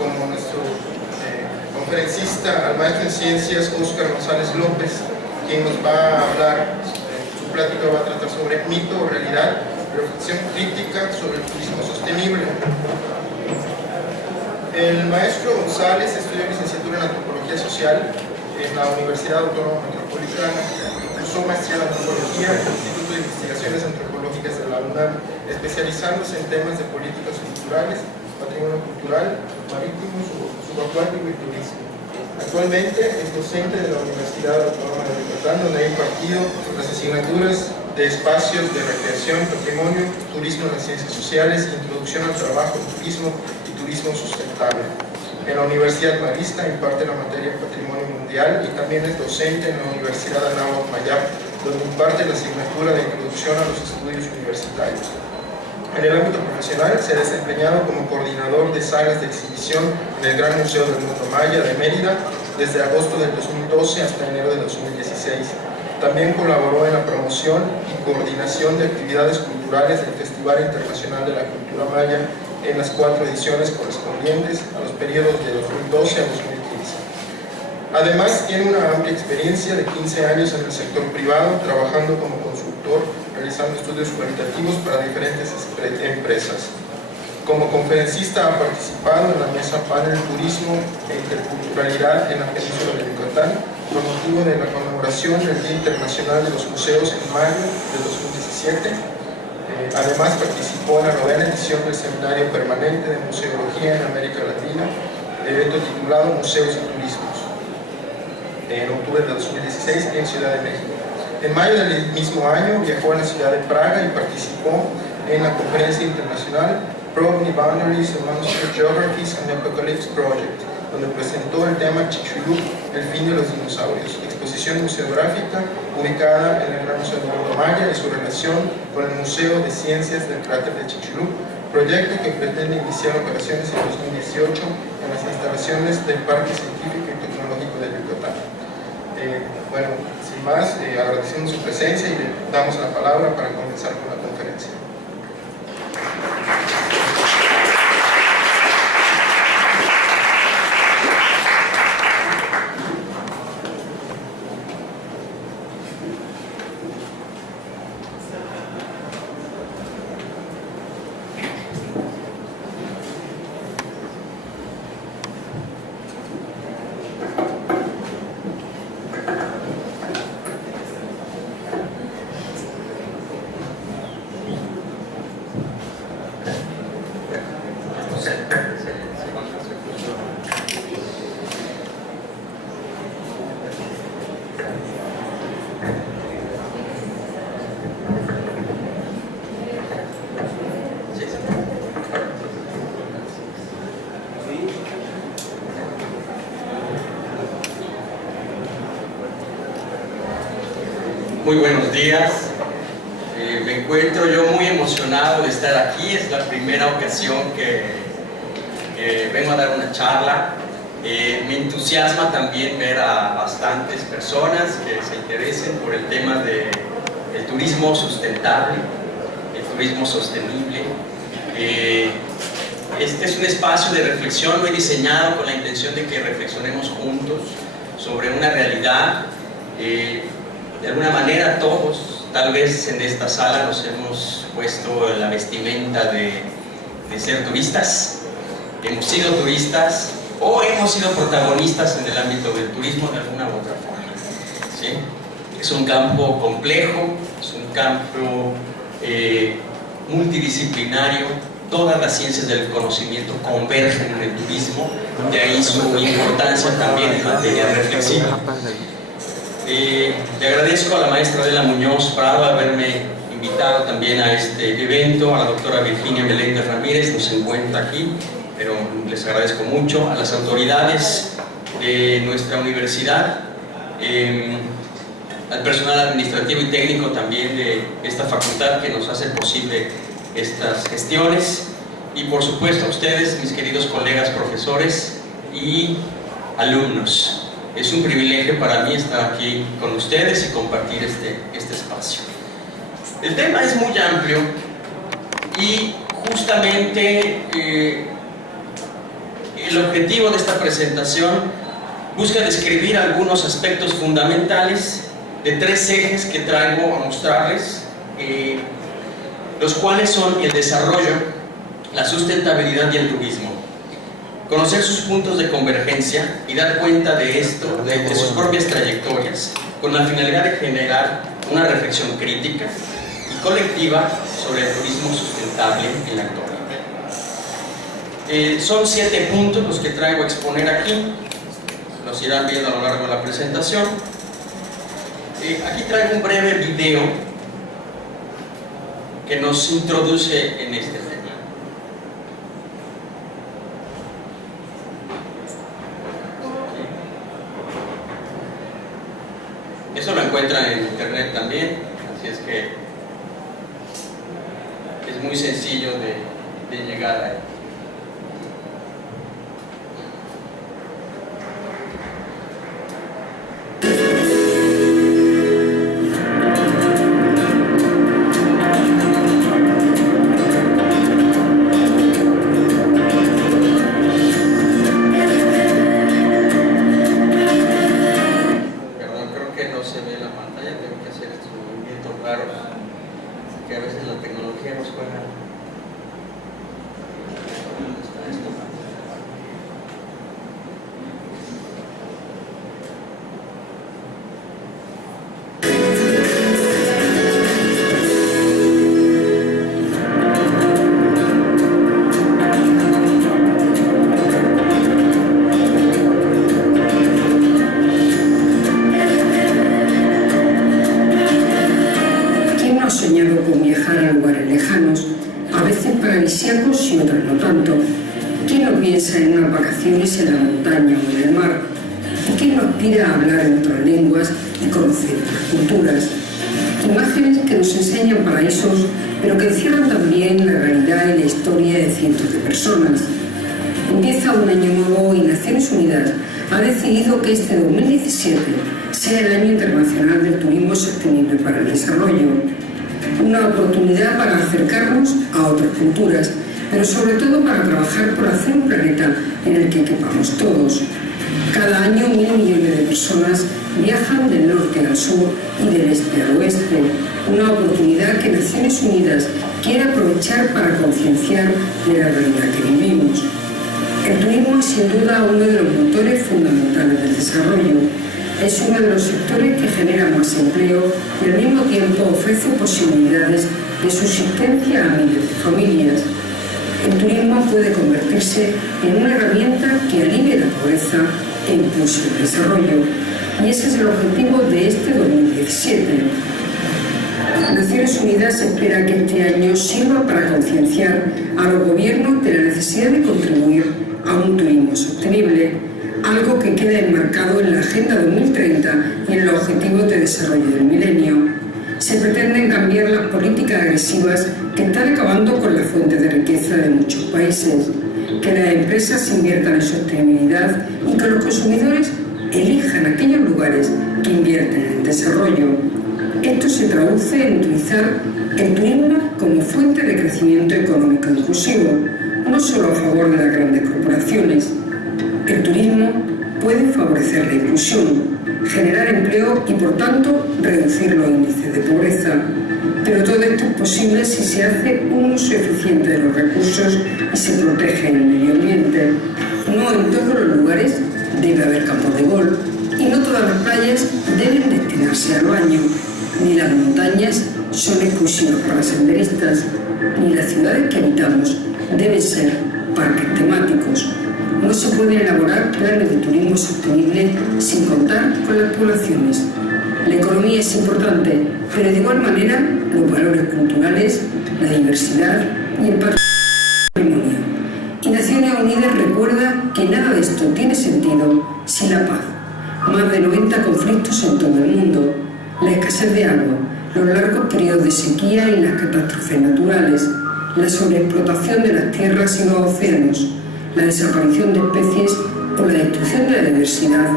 como nuestro conferencista, al maestro en ciencias Óscar González López, quien nos va a hablar. Su plática va a tratar sobre mito o realidad, reflexión crítica sobre el turismo sostenible. El maestro González estudió licenciatura en Antropología Social en la Universidad Autónoma Metropolitana, cursó maestría en Antropología en el Instituto de Investigaciones Antropológicas de la UNAM, especializándose en temas de políticas culturales, patrimonio cultural, marítimo, subacuático y turismo. Actualmente es docente de la Universidad Autónoma de Yucatán, donde ha impartido las asignaturas de espacios de recreación, patrimonio, turismo en las ciencias sociales, introducción al trabajo en turismo y turismo sustentable. En la Universidad Marista imparte la materia Patrimonio Mundial y también es docente en la Universidad Anáhuac Mayap, donde imparte la asignatura de Introducción a los Estudios Universitarios. En el ámbito profesional se ha desempeñado como coordinador de salas de exhibición en el Gran Museo del Mundo Maya de Mérida desde agosto del 2012 hasta enero de 2016. También colaboró en la promoción y coordinación de actividades culturales del Festival Internacional de la Cultura Maya en las 4 ediciones correspondientes a los periodos de 2012 a 2015. Además, tiene una amplia experiencia de 15 años en el sector privado, trabajando como consultor, realizando estudios cualitativos para diferentes empresas. Como conferencista ha participado en la mesa panel Turismo e Interculturalidad en la Península de Yucatán, con motivo de la conmemoración del Día Internacional de los Museos en mayo de 2017. Además participó en la 9ª edición del Seminario Permanente de Museología en América Latina, evento titulado Museos y Turismos, en octubre de 2016 en Ciudad de México. En mayo del mismo año viajó a la ciudad de Praga y participó en la conferencia internacional Probing Boundaries Among Geographies and the Apocalypse Project, donde presentó el tema Chicxulub, el fin de los dinosaurios, exposición museográfica ubicada en el Gran Museo del Mundo Maya y su relación con el Museo de Ciencias del Cráter de Chicxulub, proyecto que pretende iniciar operaciones en 2018 en las instalaciones del Parque Científico y Tecnológico de Yucatán. Bueno, sin más, agradecemos su presencia y le damos la palabra para comenzar con la conferencia. Muy buenos días. Me encuentro yo muy emocionado de estar aquí. Es la primera ocasión que vengo a dar una charla. Me entusiasma también ver a bastantes personas que se interesen por el tema del turismo sustentable, el turismo sostenible. Este es un espacio de reflexión, lo he diseñado con la intención de que reflexionemos juntos sobre una realidad. De alguna manera todos, tal vez en esta sala, nos hemos puesto la vestimenta de ser turistas, hemos sido turistas o hemos sido protagonistas en el ámbito del turismo de alguna u otra forma, ¿sí? Es un campo complejo, es un campo multidisciplinario, todas las ciencias del conocimiento convergen en el turismo, de ahí su importancia también en materia reflexiva. Le agradezco a la maestra Adela Muñoz Prado haberme invitado también a este evento, a la doctora Virginia Meléndez Ramírez, no se encuentra aquí, pero les agradezco mucho, a las autoridades de nuestra universidad, al personal administrativo y técnico también de esta facultad que nos hace posible estas gestiones, y por supuesto a ustedes, mis queridos colegas profesores y alumnos. Es un privilegio para mí estar aquí con ustedes y compartir este espacio. El tema es muy amplio y justamente El objetivo de esta presentación busca describir algunos aspectos fundamentales de 3 ejes que traigo a mostrarles, los cuales son el desarrollo, la sustentabilidad y el turismo. Conocer sus puntos de convergencia y dar cuenta de esto, de sus propias trayectorias, con la finalidad de generar una reflexión crítica y colectiva sobre el turismo sustentable en la actualidad. Son 7 puntos los que traigo a exponer aquí, los irán viendo a lo largo de la presentación. Aquí traigo un breve video que nos introduce en este tema. Eso lo encuentran en internet también, así es que es muy sencillo de llegar ahí. En la montaña o en el mar, y que nos pida hablar en otras lenguas y conocer otras culturas. Imágenes que nos enseñan paraísos, pero que encierran también la realidad y la historia de cientos de personas. Empieza un año nuevo y Naciones Unidas ha decidido que este 2017 sea el Año Internacional del Turismo Sostenible para el Desarrollo. Una oportunidad para acercarnos a otras culturas, pero sobre todo para trabajar por hacer un planeta en el que quepamos todos. Cada año 1.000 millones de personas viajan del norte al sur y del este al oeste, una oportunidad que Naciones Unidas quiere aprovechar para concienciar de la realidad que vivimos. El turismo es sin duda uno de los motores fundamentales del desarrollo. Es uno de los sectores que genera más empleo y al mismo tiempo ofrece posibilidades de subsistencia a miles de familias. El turismo puede convertirse en una herramienta que alivie la pobreza e impulse el desarrollo. Y ese es el objetivo de este 2017. Naciones Unidas espera que este año sirva para concienciar a los gobiernos de la necesidad de contribuir a un turismo sostenible, algo que queda enmarcado en la Agenda 2030 y en los Objetivos de Desarrollo del Milenio. Se pretenden cambiar las políticas agresivas que están acabando con las fuentes de riqueza de muchos países, que las empresas inviertan en sostenibilidad y que los consumidores elijan aquellos lugares que invierten en desarrollo. Esto se traduce en utilizar el turismo como fuente de crecimiento económico inclusivo, no solo a favor de las grandes corporaciones. El turismo puede favorecer la inclusión, generar empleo y, por tanto, reducir los índices de pobreza. Pero todo esto es posible si se hace un uso eficiente de los recursos y se protege el medio ambiente. No en todos los lugares debe haber campos de golf y no todas las playas deben destinarse al baño. Ni las montañas son exclusivas para senderistas, ni las ciudades que habitamos deben ser parques temáticos. No se pueden elaborar planes de turismo sostenible sin contar con las poblaciones. La economía es importante, pero de igual manera los valores culturales, la diversidad y el patrimonio. Y Naciones Unidas recuerda que nada de esto tiene sentido sin la paz. Más de 90 conflictos en todo el mundo, la escasez de agua, los largos periodos de sequía y las catástrofes naturales, la sobreexplotación de las tierras y los océanos, la desaparición de especies o la destrucción de la diversidad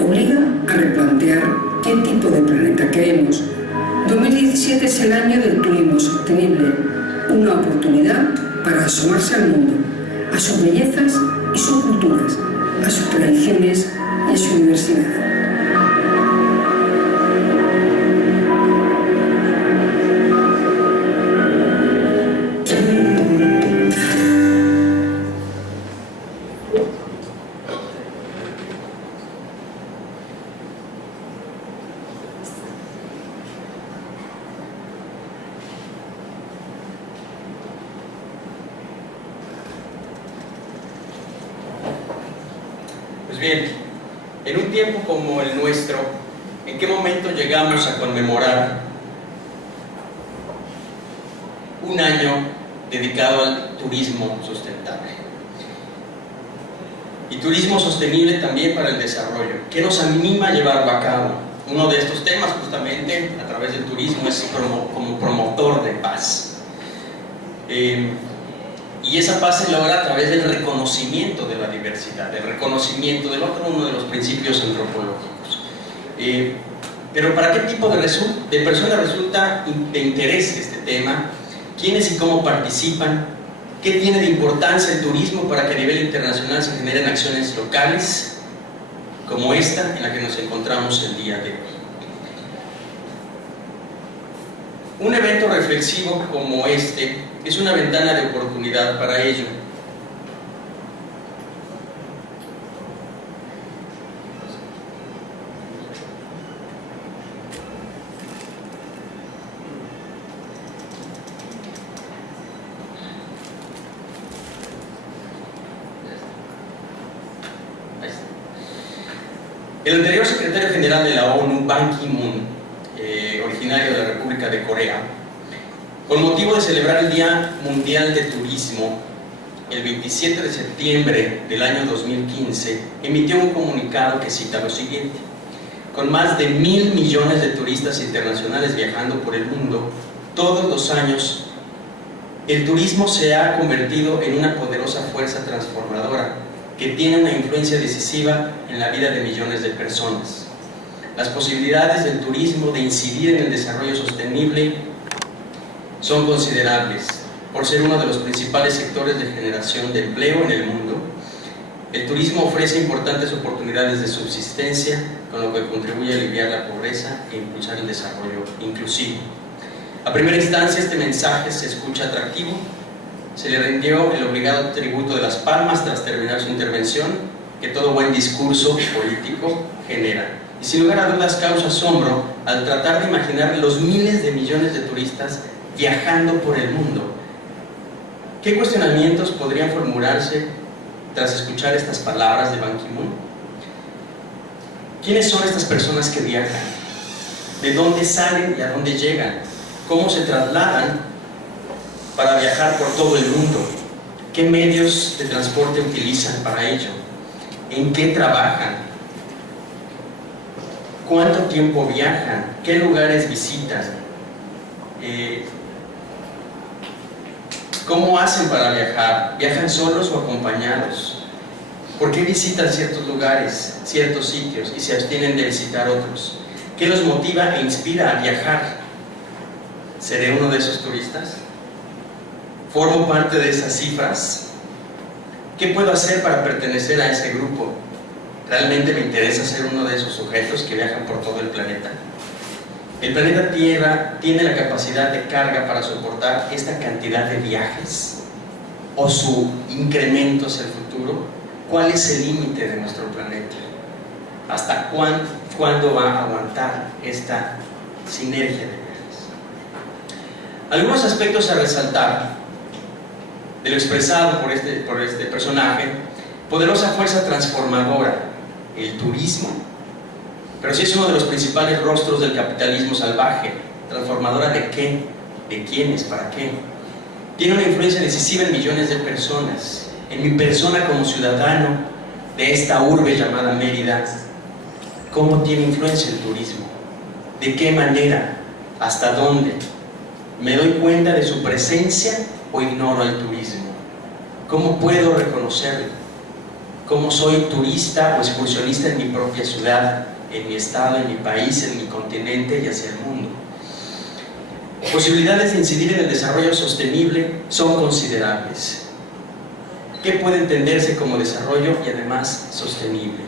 obliga a replantear qué tipo de planeta queremos. 2017 es el año del turismo sostenible, una oportunidad para asomarse al mundo, a sus bellezas y sus culturas, a sus tradiciones y a su diversidad. Pues bien, en un tiempo como el nuestro, ¿en qué momento llegamos a conmemorar un año dedicado al turismo sustentable? Y turismo sostenible también para el desarrollo. ¿Qué nos anima a llevarlo a cabo? Uno de estos temas, justamente, a través del turismo, es como promotor de paz. Y esa paz se logra a través del reconocimiento de la diversidad, del reconocimiento del otro, uno de los principios antropológicos. Pero ¿para qué tipo de personas resulta de interés este tema? ¿Quiénes y cómo participan? ¿Qué tiene de importancia el turismo para que a nivel internacional se generen acciones locales como esta en la que nos encontramos el día de hoy? Un evento reflexivo como este es una ventana de oportunidad para ello. El anterior secretario general de la ONU, Ban Ki-moon, originario de la República de Corea, con motivo de celebrar el Día Mundial de Turismo, el 27 de septiembre del año 2015, emitió un comunicado que cita lo siguiente: con más de 1.000 millones de turistas internacionales viajando por el mundo todos los años, el turismo se ha convertido en una poderosa fuerza transformadora que tiene una influencia decisiva en la vida de millones de personas. Las posibilidades del turismo de incidir en el desarrollo sostenible son considerables. Por ser uno de los principales sectores de generación de empleo en el mundo, el turismo ofrece importantes oportunidades de subsistencia, con lo que contribuye a aliviar la pobreza e impulsar el desarrollo inclusivo. A primera instancia, este mensaje se escucha atractivo. Se le rindió el obligado tributo de las palmas tras terminar su intervención, que todo buen discurso político genera. Y sin lugar a dudas causa asombro al tratar de imaginar los miles de millones de turistas viajando por el mundo. ¿Qué cuestionamientos podrían formularse tras escuchar estas palabras de Ban Ki-moon? ¿Quiénes son estas personas que viajan? ¿De dónde salen y a dónde llegan? ¿Cómo se trasladan para viajar por todo el mundo? ¿Qué medios de transporte utilizan para ello? ¿En qué trabajan? ¿Cuánto tiempo viajan? ¿Qué lugares visitan? ¿Cómo hacen para viajar? ¿Viajan solos o acompañados? ¿Por qué visitan ciertos lugares, ciertos sitios y se abstienen de visitar otros? ¿Qué los motiva e inspira a viajar? ¿Seré uno de esos turistas? ¿Formo parte de esas cifras? ¿Qué puedo hacer para pertenecer a ese grupo? ¿Realmente me interesa ser uno de esos sujetos que viajan por todo el planeta? ¿El planeta Tierra tiene la capacidad de carga para soportar esta cantidad de viajes? ¿O su incremento hacia el futuro? ¿Cuál es el límite de nuestro planeta? ¿Hasta cuándo va a aguantar esta sinergia de viajes? Algunos aspectos a resaltar de lo expresado por este personaje: poderosa fuerza transformadora, el turismo, pero sí es uno de los principales rostros del capitalismo salvaje. ¿Transformadora de qué? ¿De quiénes? ¿Para qué? Tiene una influencia decisiva en millones de personas. En mi persona como ciudadano de esta urbe llamada Mérida, ¿cómo tiene influencia el turismo? ¿De qué manera? ¿Hasta dónde? ¿Me doy cuenta de su presencia o ignoro el turismo? ¿Cómo puedo reconocerlo? ¿Cómo soy turista o excursionista en mi propia ciudad, en mi estado, en mi país, en mi continente y hacia el mundo? Posibilidades de incidir en el desarrollo sostenible son considerables. que puede entenderse como desarrollo y además sostenible.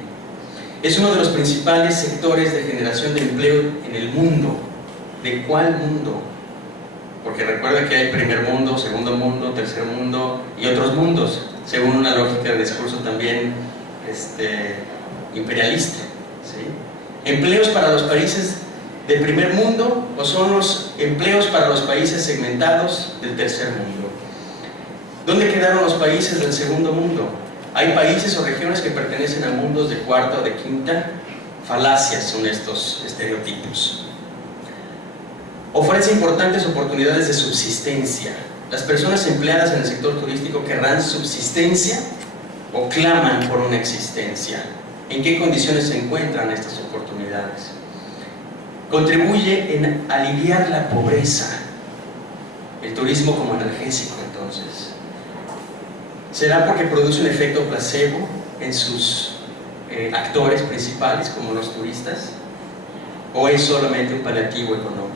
Es uno de los principales sectores de generación de empleo en el mundo. ¿De cuál mundo? Porque recuerda que hay primer mundo, segundo mundo, tercer mundo y otros mundos, según una lógica de discurso también imperialista, ¿sí? Empleos para los países del primer mundo o son los empleos para los países segmentados del tercer mundo. ¿Dónde quedaron los países del segundo mundo? Hay países o regiones que pertenecen a mundos de cuarta o de quinta. Falacias son estos estereotipos. Ofrece importantes oportunidades de subsistencia. Las personas empleadas en el sector turístico querrán subsistencia o claman por una existencia. ¿En qué condiciones se encuentran estas oportunidades? Contribuye en aliviar la pobreza. El turismo como analgésico, entonces. ¿Será porque produce un efecto placebo en sus actores principales, como los turistas? ¿O es solamente un paliativo económico?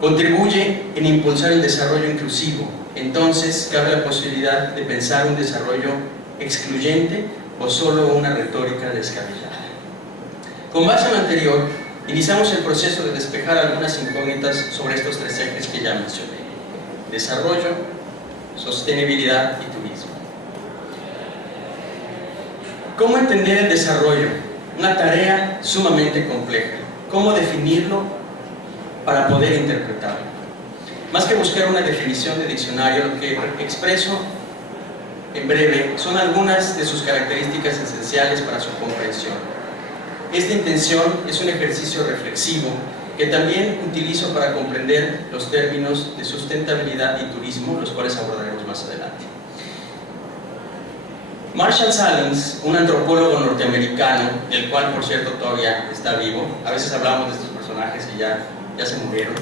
Contribuye en impulsar el desarrollo inclusivo. Entonces, cabe la posibilidad de pensar un desarrollo excluyente o solo una retórica descabellada. Con base en lo anterior, iniciamos el proceso de despejar algunas incógnitas sobre estos tres ejes que ya mencioné: desarrollo, sostenibilidad y turismo. ¿Cómo entender el desarrollo? Una tarea sumamente compleja. ¿Cómo definirlo para poder interpretarlo? Más que buscar una definición de diccionario, lo que expreso en breve son algunas de sus características esenciales para su comprensión. Esta intención es un ejercicio reflexivo que también utilizo para comprender los términos de sustentabilidad y turismo, los cuales abordaremos más adelante. Marshall Salins, un antropólogo norteamericano, el cual por cierto todavía está vivo, a veces hablamos de estos personajes y ya se murieron,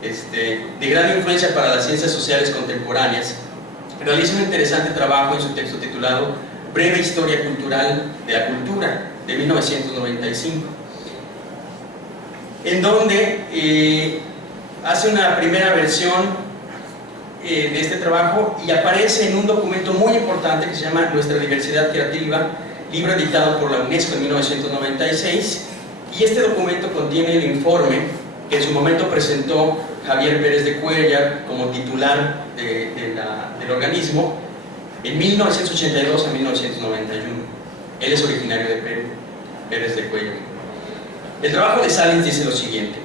de gran influencia para las ciencias sociales contemporáneas, realiza un interesante trabajo en su texto titulado Breve Historia Cultural de la Cultura, de 1995, en donde hace una primera versión de este trabajo y aparece en un documento muy importante que se llama Nuestra Diversidad Creativa, libro editado por la UNESCO en 1996, y este documento contiene el informe que en su momento presentó Javier Pérez de Cuéllar como titular del organismo en 1982 a 1991. Él es originario de Perú, Pérez de Cuéllar. El trabajo de Salins dice lo siguiente: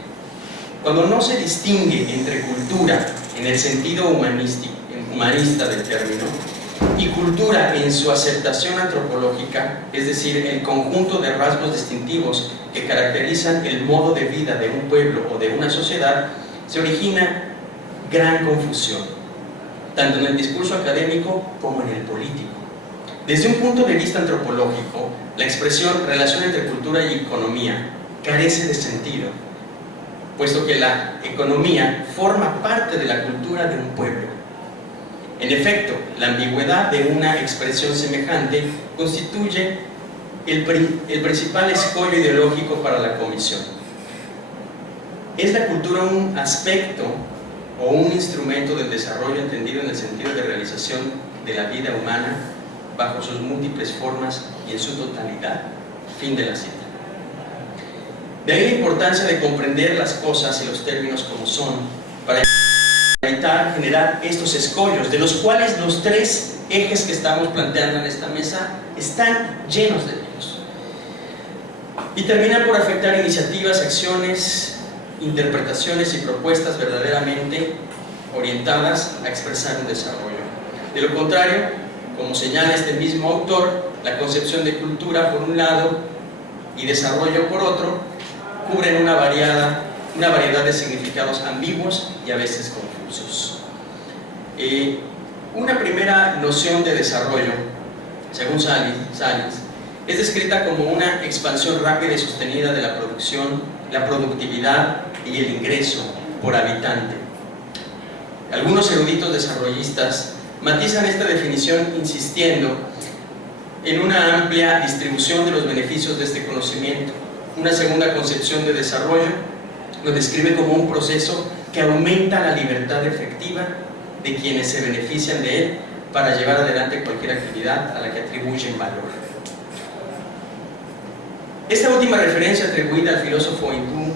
cuando no se distingue entre cultura en el sentido humanista del término y cultura en su aceptación antropológica, es decir, el conjunto de rasgos distintivos que caracterizan el modo de vida de un pueblo o de una sociedad, se origina gran confusión, tanto en el discurso académico como en el político. Desde un punto de vista antropológico, la expresión relación entre cultura y economía carece de sentido, puesto que la economía forma parte de la cultura de un pueblo. En efecto, la ambigüedad de una expresión semejante constituye el principal escollo ideológico para la comisión. ¿Es la cultura un aspecto o un instrumento del desarrollo entendido en el sentido de realización de la vida humana bajo sus múltiples formas y en su totalidad? Fin de la cita. De ahí la importancia de comprender las cosas y los términos como son, para evitar generar estos escollos, de los cuales los tres ejes que estamos planteando en esta mesa están llenos de ellos. Y terminan por afectar iniciativas, acciones, interpretaciones y propuestas verdaderamente orientadas a expresar un desarrollo. De lo contrario, como señala este mismo autor, la concepción de cultura por un lado y desarrollo por otro cubren una variedad de significados ambiguos y a veces confusos. Una primera noción de desarrollo, según Salins, es descrita como una expansión rápida y sostenida de la producción, la productividad y el ingreso por habitante. Algunos eruditos desarrollistas matizan esta definición insistiendo en una amplia distribución de los beneficios de este conocimiento. Una segunda concepción de desarrollo lo describe como un proceso que aumenta la libertad efectiva de quienes se benefician de él para llevar adelante cualquier actividad a la que atribuyen valor. Esta última referencia atribuida al filósofo hindú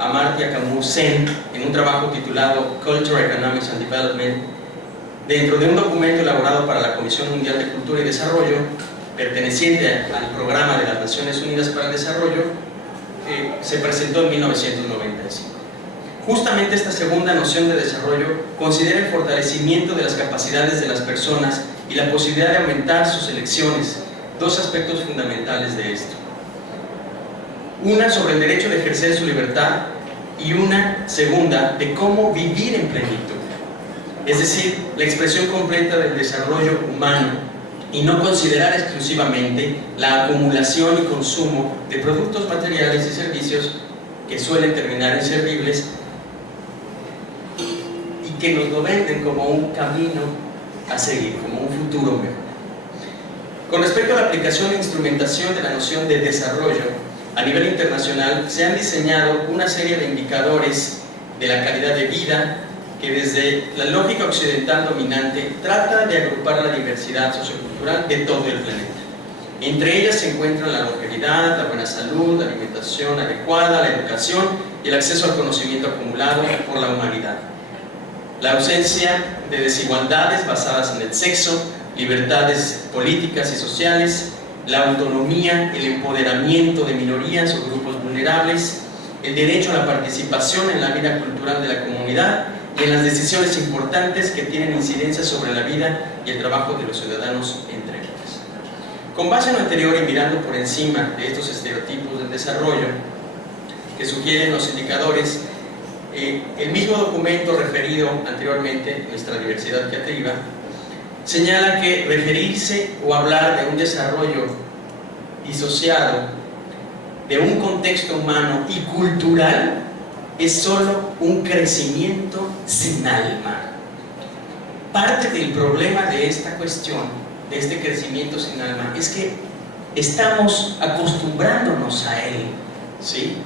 Amartya Camus Sen en un trabajo titulado Culture, Economics and Development, dentro de un documento elaborado para la Comisión Mundial de Cultura y Desarrollo, perteneciente al Programa de las Naciones Unidas para el Desarrollo, se presentó en 1995. Justamente esta segunda noción de desarrollo considera el fortalecimiento de las capacidades de las personas y la posibilidad de aumentar sus elecciones, dos aspectos fundamentales de esto. Una sobre el derecho de ejercer su libertad y una segunda de cómo vivir en plenitud, es decir, la expresión completa del desarrollo humano y no considerar exclusivamente la acumulación y consumo de productos materiales y servicios que suelen terminar inservibles y que nos lo venden como un camino a seguir, como un futuro mejor. Con respecto a la aplicación e instrumentación de la noción de desarrollo, a nivel internacional se han diseñado una serie de indicadores de la calidad de vida que desde la lógica occidental dominante trata de agrupar la diversidad sociocultural de todo el planeta. Entre ellas se encuentran la longevidad, la buena salud, la alimentación adecuada, la educación y el acceso al conocimiento acumulado por la humanidad. La ausencia de desigualdades basadas en el sexo, libertades políticas y sociales, la autonomía, el empoderamiento de minorías o grupos vulnerables, el derecho a la participación en la vida cultural de la comunidad y en las decisiones importantes que tienen incidencia sobre la vida y el trabajo de los ciudadanos, entre ellas. Con base en lo anterior y mirando por encima de estos estereotipos del desarrollo que sugieren los indicadores, el mismo documento referido anteriormente, Nuestra diversidad creativa, señala que referirse o hablar de un desarrollo disociado de un contexto humano y cultural es solo un crecimiento sin alma. Parte del problema de esta cuestión, de este crecimiento sin alma, es que estamos acostumbrándonos a él, ¿sí?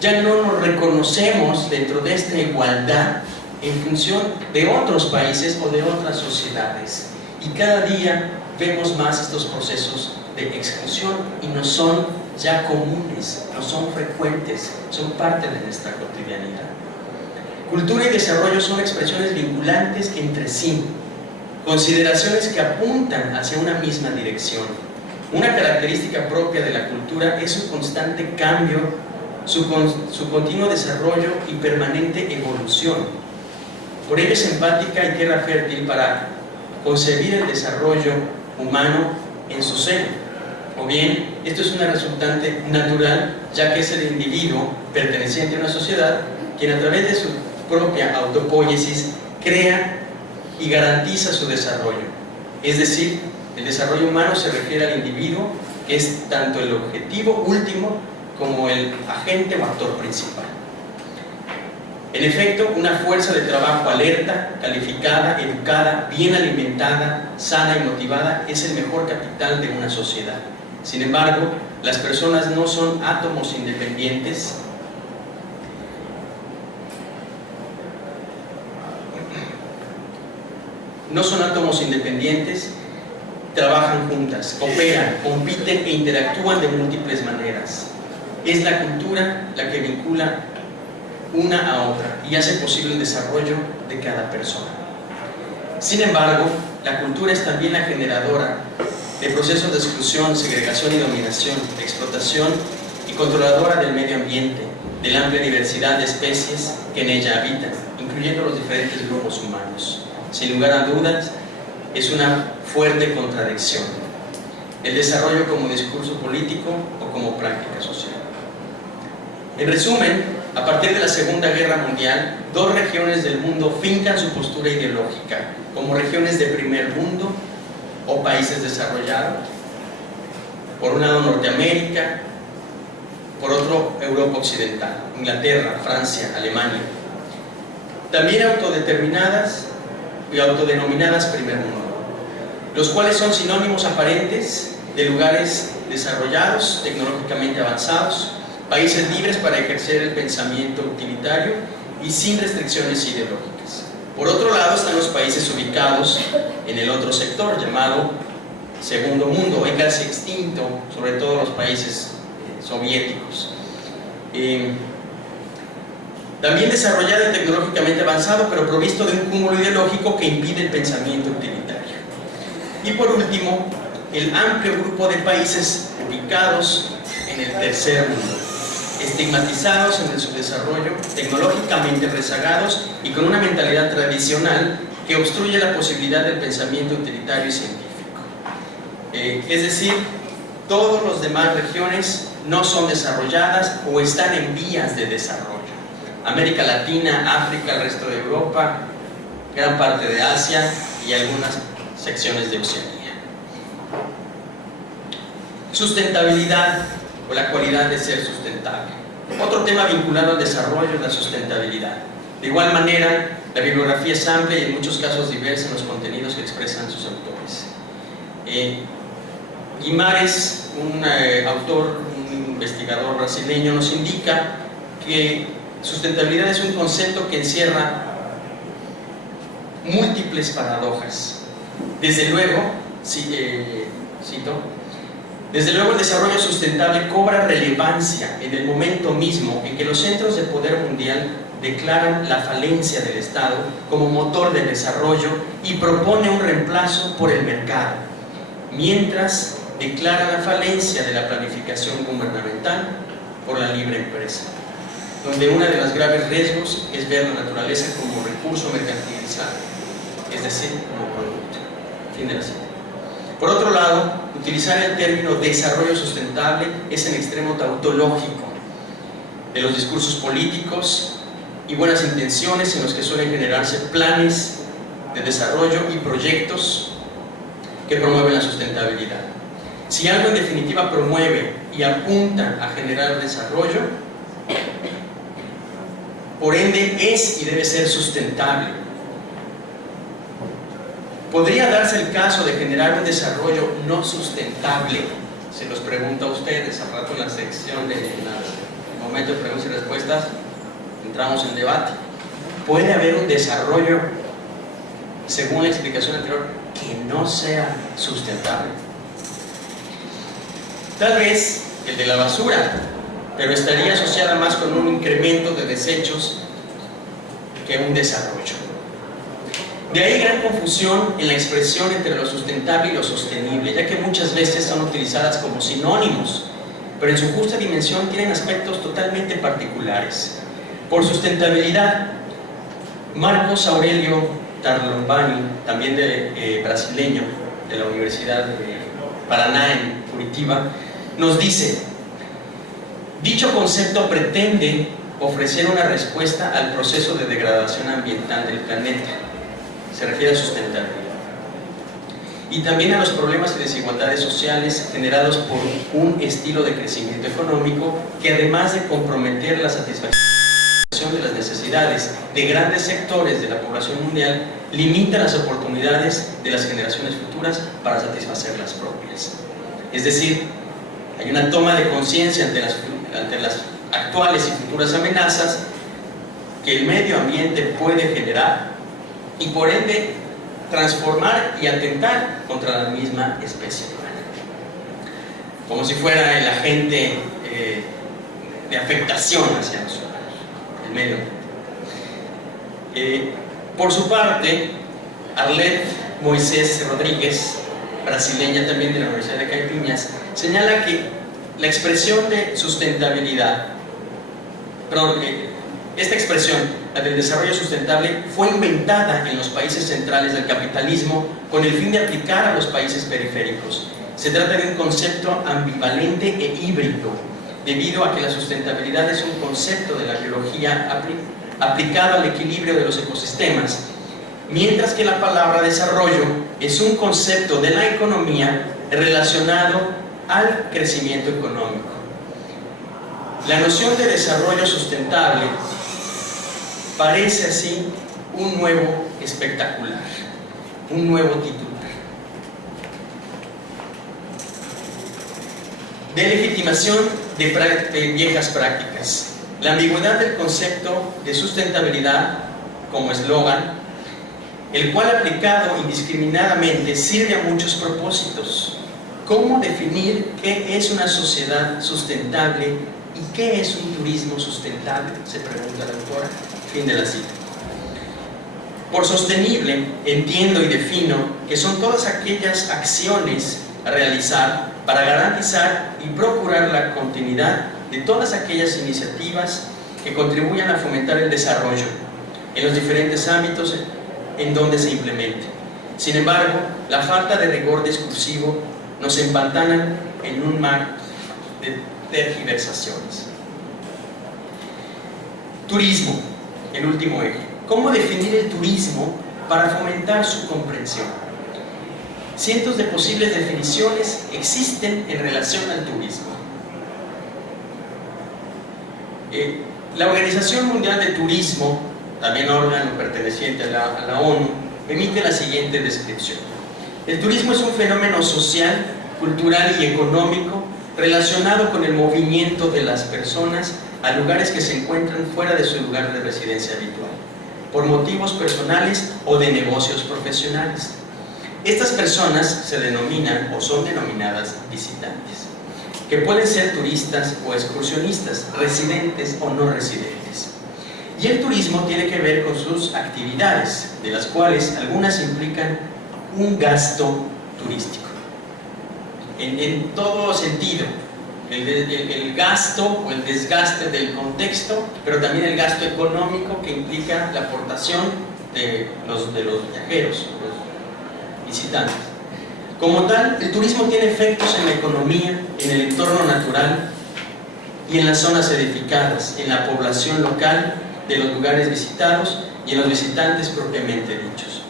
Ya no nos reconocemos dentro de esta igualdad en función de otros países o de otras sociedades, y cada día vemos más estos procesos de exclusión y no son ya comunes, no son frecuentes, son parte de nuestra cotidianidad. Cultura y desarrollo son expresiones vinculantes entre sí, consideraciones que apuntan hacia una misma dirección. Una característica propia de la cultura es su constante cambio, su continuo desarrollo y permanente evolución. Por ello es empática y tierra fértil para concebir el desarrollo humano en su seno. O bien, esto es una resultante natural, ya que es el individuo perteneciente a una sociedad quien a través de su propia autopoiesis crea y garantiza su desarrollo. Es decir, el desarrollo humano se refiere al individuo, que es tanto el objetivo último como el agente o actor principal. En efecto, una fuerza de trabajo alerta, calificada, educada, bien alimentada, sana y motivada es el mejor capital de una sociedad. Sin embargo, las personas no son átomos independientes, trabajan juntas, cooperan, compiten e interactúan de múltiples maneras. Es la cultura la que vincula una a otra y hace posible el desarrollo de cada persona. Sin embargo, la cultura es también la generadora de procesos de exclusión, segregación y dominación, de explotación y controladora del medio ambiente, de la amplia diversidad de especies que en ella habitan, incluyendo los diferentes grupos humanos. Sin lugar a dudas, es una fuerte contradicción el desarrollo como discurso político o como práctica social. En resumen, a partir de la Segunda Guerra Mundial, dos regiones del mundo fincan su postura ideológica como regiones de primer mundo o países desarrollados. Por un lado Norteamérica, por otro Europa Occidental, Inglaterra, Francia, Alemania. También autodeterminadas y autodenominadas primer mundo, los cuales son sinónimos aparentes de lugares desarrollados, tecnológicamente avanzados, países libres para ejercer el pensamiento utilitario y sin restricciones ideológicas. Por otro lado están los países ubicados en el otro sector, llamado Segundo Mundo, hoy casi extinto, sobre todo los países soviéticos. También desarrollado y tecnológicamente avanzado, pero provisto de un cúmulo ideológico que impide el pensamiento utilitario. Y por último, el amplio grupo de países ubicados en el tercer mundo, estigmatizados en el subdesarrollo, tecnológicamente rezagados y con una mentalidad tradicional que obstruye la posibilidad del pensamiento utilitario y científico. Es decir, todas las demás regiones no son desarrolladas o están en vías de desarrollo. América Latina, África, el resto de Europa, gran parte de Asia y algunas secciones de Oceanía. Sustentabilidad o la cualidad de ser sustentable. Otro tema vinculado al desarrollo es la sustentabilidad. De igual manera, la bibliografía es amplia y en muchos casos diversa en los contenidos que expresan sus autores. Guimarães, un autor, un investigador brasileño, nos indica que sustentabilidad es un concepto que encierra múltiples paradojas. Desde luego, cito, desde luego el desarrollo sustentable cobra relevancia en el momento mismo en que los centros de poder mundial declaran la falencia del Estado como motor del desarrollo y propone un reemplazo por el mercado, mientras declara la falencia de la planificación gubernamental por la libre empresa, donde uno de los graves riesgos es ver la naturaleza como recurso mercantilizado, es decir, como producto. Fin de la cita. Por otro lado, utilizar el término desarrollo sustentable es en extremo tautológico de los discursos políticos y buenas intenciones en los que suelen generarse planes de desarrollo y proyectos que promueven la sustentabilidad. Si algo en definitiva promueve y apunta a generar desarrollo, por ende es y debe ser sustentable. ¿Podría darse el caso de generar un desarrollo no sustentable? Se los pregunto a ustedes, al rato en la sección de momento de preguntas y respuestas entramos en debate. ¿Puede haber un desarrollo, según la explicación anterior, que no sea sustentable? Tal vez el de la basura, pero estaría asociada más con un incremento de desechos que un desarrollo. De ahí gran confusión en la expresión entre lo sustentable y lo sostenible, ya que muchas veces son utilizadas como sinónimos, pero en su justa dimensión tienen aspectos totalmente particulares. Por sustentabilidad, Marcos Aurelio Tarlombani, también brasileño, de la Universidad de Paraná en Curitiba, nos dice: dicho concepto pretende ofrecer una respuesta al proceso de degradación ambiental del planeta. Se refiere a sustentabilidad. Y también a los problemas y desigualdades sociales generados por un estilo de crecimiento económico que, además de comprometer la satisfacción de las necesidades de grandes sectores de la población mundial, limita las oportunidades de las generaciones futuras para satisfacer las propias. Es decir, hay una toma de conciencia ante las actuales y futuras amenazas que el medio ambiente puede generar y por ende transformar y atentar contra la misma especie humana, como si fuera el agente de afectación hacia nosotros, el medio ambiente. Por su parte, Arlette Moisés Rodríguez, brasileña también de la Universidad de Campinas, señala que la expresión de sustentabilidad, esta expresión, la del desarrollo sustentable, fue inventada en los países centrales del capitalismo con el fin de aplicar a los países periféricos. Se trata de un concepto ambivalente e híbrido, debido a que la sustentabilidad es un concepto de la biología aplicado al equilibrio de los ecosistemas, mientras que la palabra desarrollo es un concepto de la economía relacionado al crecimiento económico. La noción de desarrollo sustentable parece así un nuevo espectacular, un nuevo titular. Delegitimación de viejas prácticas. La ambigüedad del concepto de sustentabilidad como eslogan el cual aplicado indiscriminadamente sirve a muchos propósitos. ¿Cómo definir qué es una sociedad sustentable y qué es un turismo sustentable?, se pregunta la autora. Fin de la cita. Por sostenible entiendo y defino que son todas aquellas acciones a realizar para garantizar y procurar la continuidad de todas aquellas iniciativas que contribuyan a fomentar el desarrollo en los diferentes ámbitos en donde se implemente. Sin embargo, la falta de rigor discursivo nos empantana en un mar de tergiversaciones. Turismo, el último eje. ¿Cómo definir el turismo para fomentar su comprensión? Cientos de posibles definiciones existen en relación al turismo. La Organización Mundial de Turismo, también órgano perteneciente a la ONU, emite la siguiente descripción. El turismo es un fenómeno social, cultural y económico relacionado con el movimiento de las personas a lugares que se encuentran fuera de su lugar de residencia habitual, por motivos personales o de negocios profesionales. Estas personas se denominan o son denominadas visitantes, que pueden ser turistas o excursionistas, residentes o no residentes. Y el turismo tiene que ver con sus actividades, de las cuales algunas implican un gasto turístico. En todo sentido, el gasto o el desgaste del contexto, pero también el gasto económico que implica la aportación de los viajeros, los visitantes. Como tal, el turismo tiene efectos en la economía, en el entorno natural y en las zonas edificadas, en la población local de los lugares visitados y en los visitantes propiamente dichos.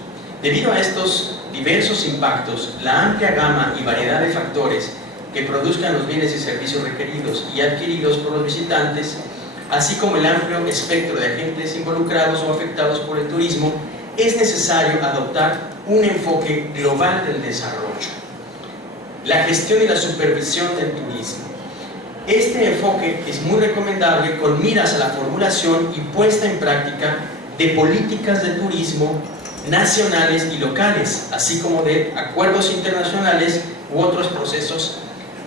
Debido a estos diversos impactos, la amplia gama y variedad de factores que produzcan los bienes y servicios requeridos y adquiridos por los visitantes, así como el amplio espectro de agentes involucrados o afectados por el turismo, es necesario adoptar un enfoque global del desarrollo, la gestión y la supervisión del turismo. Este enfoque es muy recomendable con miras a la formulación y puesta en práctica de políticas de turismo nacionales y locales, así como de acuerdos internacionales u otros procesos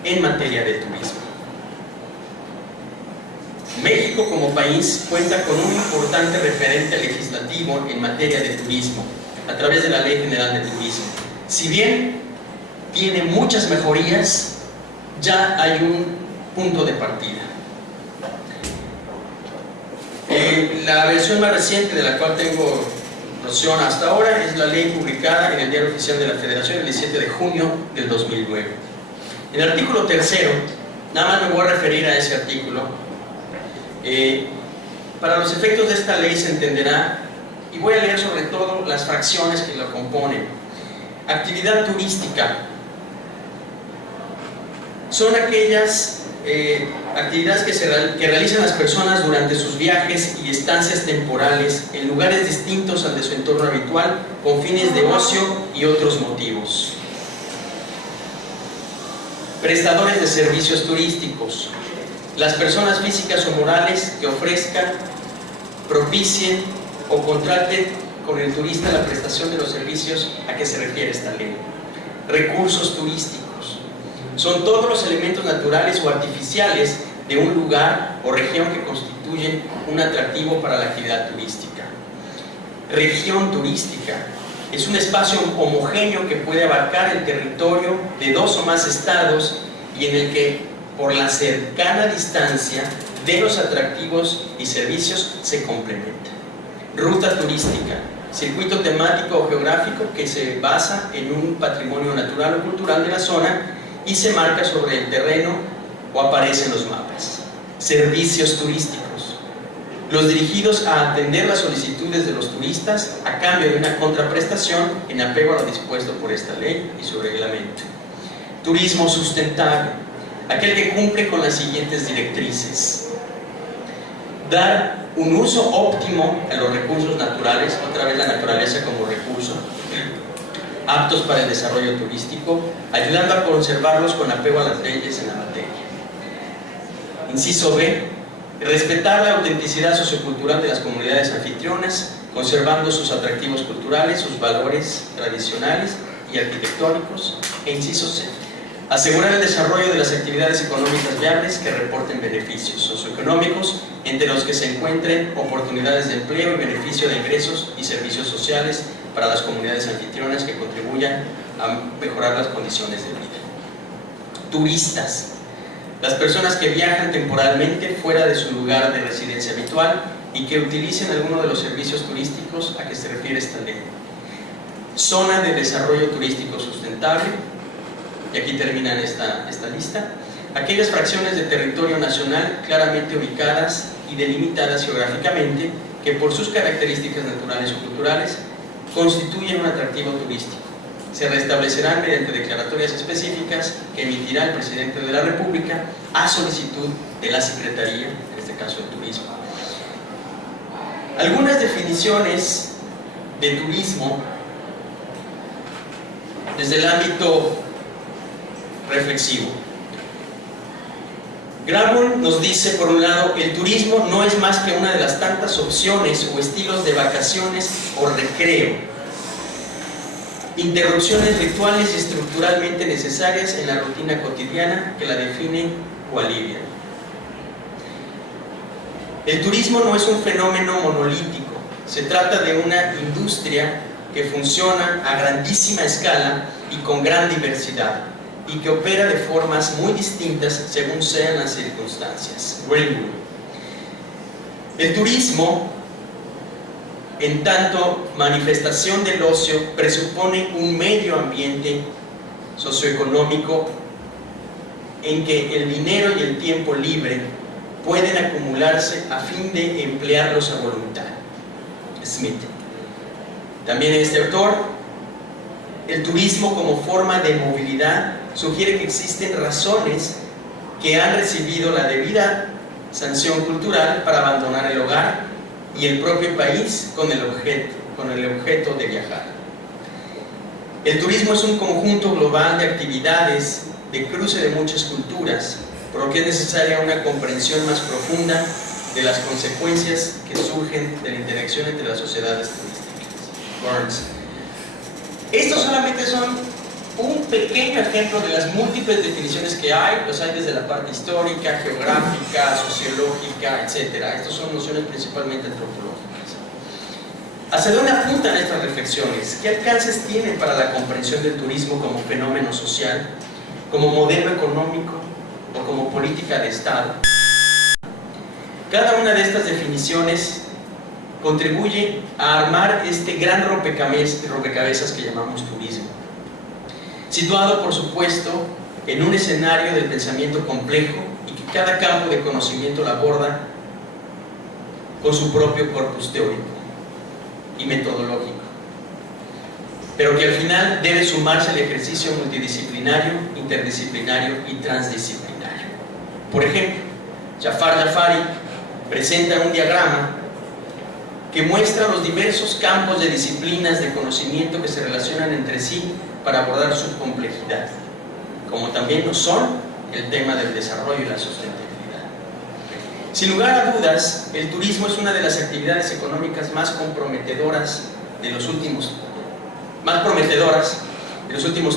en materia de turismo. México como país cuenta con un importante referente legislativo en materia de turismo, a través de la Ley General de Turismo. Si bien tiene muchas mejorías, ya hay un punto de partida. La versión más reciente de la cual tengo noción hasta ahora es la ley publicada en el Diario Oficial de la Federación el 17 de junio del 2009. En el artículo 3, nada más me voy a referir a ese artículo. Para los efectos de esta ley se entenderá, y voy a leer sobre todo las fracciones que lo componen. Actividad turística son aquellas actividades que realizan las personas durante sus viajes y estancias temporales en lugares distintos al de su entorno habitual, con fines de ocio y otros motivos. Prestadores de servicios turísticos: las personas físicas o morales que ofrezcan, propicien o contraten con el turista la prestación de los servicios a que se refiere esta ley. Recursos turísticos son todos los elementos naturales o artificiales de un lugar o región que constituyen un atractivo para la actividad turística. Región turística es un espacio homogéneo que puede abarcar el territorio de 2 o más estados y en el que, por la cercana distancia de los atractivos y servicios, se complementa. Ruta turística, circuito temático o geográfico que se basa en un patrimonio natural o cultural de la zona y se marca sobre el terreno o aparece en los mapas. Servicios turísticos, los dirigidos a atender las solicitudes de los turistas a cambio de una contraprestación en apego a lo dispuesto por esta ley y su reglamento. Turismo sustentable, aquel que cumple con las siguientes directrices: dar un uso óptimo a los recursos naturales, otra vez la naturaleza como recurso, aptos para el desarrollo turístico, ayudando a conservarlos con apego a las leyes en la materia. Inciso B: respetar la autenticidad sociocultural de las comunidades anfitrionas conservando sus atractivos culturales, sus valores tradicionales y arquitectónicos, e inciso C, asegurar el desarrollo de las actividades económicas viables que reporten beneficios socioeconómicos, entre los que se encuentren oportunidades de empleo y beneficio de ingresos y servicios sociales para las comunidades anfitrionas que contribuyan a mejorar las condiciones de vida. Turistas, las personas que viajan temporalmente fuera de su lugar de residencia habitual y que utilicen alguno de los servicios turísticos a que se refiere esta ley. Zona de desarrollo turístico sustentable, y aquí terminan esta lista, aquellas fracciones de territorio nacional claramente ubicadas y delimitadas geográficamente que por sus características naturales o culturales constituyen un atractivo turístico. Se restablecerán mediante declaratorias específicas que emitirá el Presidente de la República a solicitud de la Secretaría, en este caso de Turismo. Algunas definiciones de turismo desde el ámbito reflexivo. Grabón nos dice, por un lado, el turismo no es más que una de las tantas opciones o estilos de vacaciones o recreo, interrupciones rituales y estructuralmente necesarias en la rutina cotidiana que la definen o alivian. El turismo no es un fenómeno monolítico, se trata de una industria que funciona a grandísima escala y con gran diversidad, y que opera de formas muy distintas según sean las circunstancias. Greenwood. El turismo, en tanto manifestación del ocio, presupone un medio ambiente socioeconómico en que el dinero y el tiempo libre pueden acumularse a fin de emplearlos a voluntad. Smith. También este autor, el turismo como forma de movilidad sugiere que existen razones que han recibido la debida sanción cultural para abandonar el hogar y el propio país con el objeto de viajar. El turismo es un conjunto global de actividades de cruce de muchas culturas, por lo que es necesaria una comprensión más profunda de las consecuencias que surgen de la interacción entre las sociedades turísticas. Burns. Estos solamente son un pequeño ejemplo de las múltiples definiciones que hay, los hay desde la parte histórica, geográfica, sociológica, etc. Estas son nociones principalmente antropológicas. ¿Hacia dónde apuntan estas reflexiones? ¿Qué alcances tienen para la comprensión del turismo como fenómeno social, como modelo económico o como política de Estado? Cada una de estas definiciones contribuye a armar este gran rompecabezas que llamamos turismo, situado por supuesto en un escenario del pensamiento complejo y que cada campo de conocimiento la aborda con su propio corpus teórico y metodológico, pero que al final debe sumarse al ejercicio multidisciplinario, interdisciplinario y transdisciplinario. Por ejemplo, Jafar Jafari presenta un diagrama que muestra los diversos campos de disciplinas de conocimiento que se relacionan entre sí para abordar su complejidad, como también lo son el tema del desarrollo y la sustentabilidad. Sin lugar a dudas, el turismo es una de las actividades económicas más prometedoras de los últimos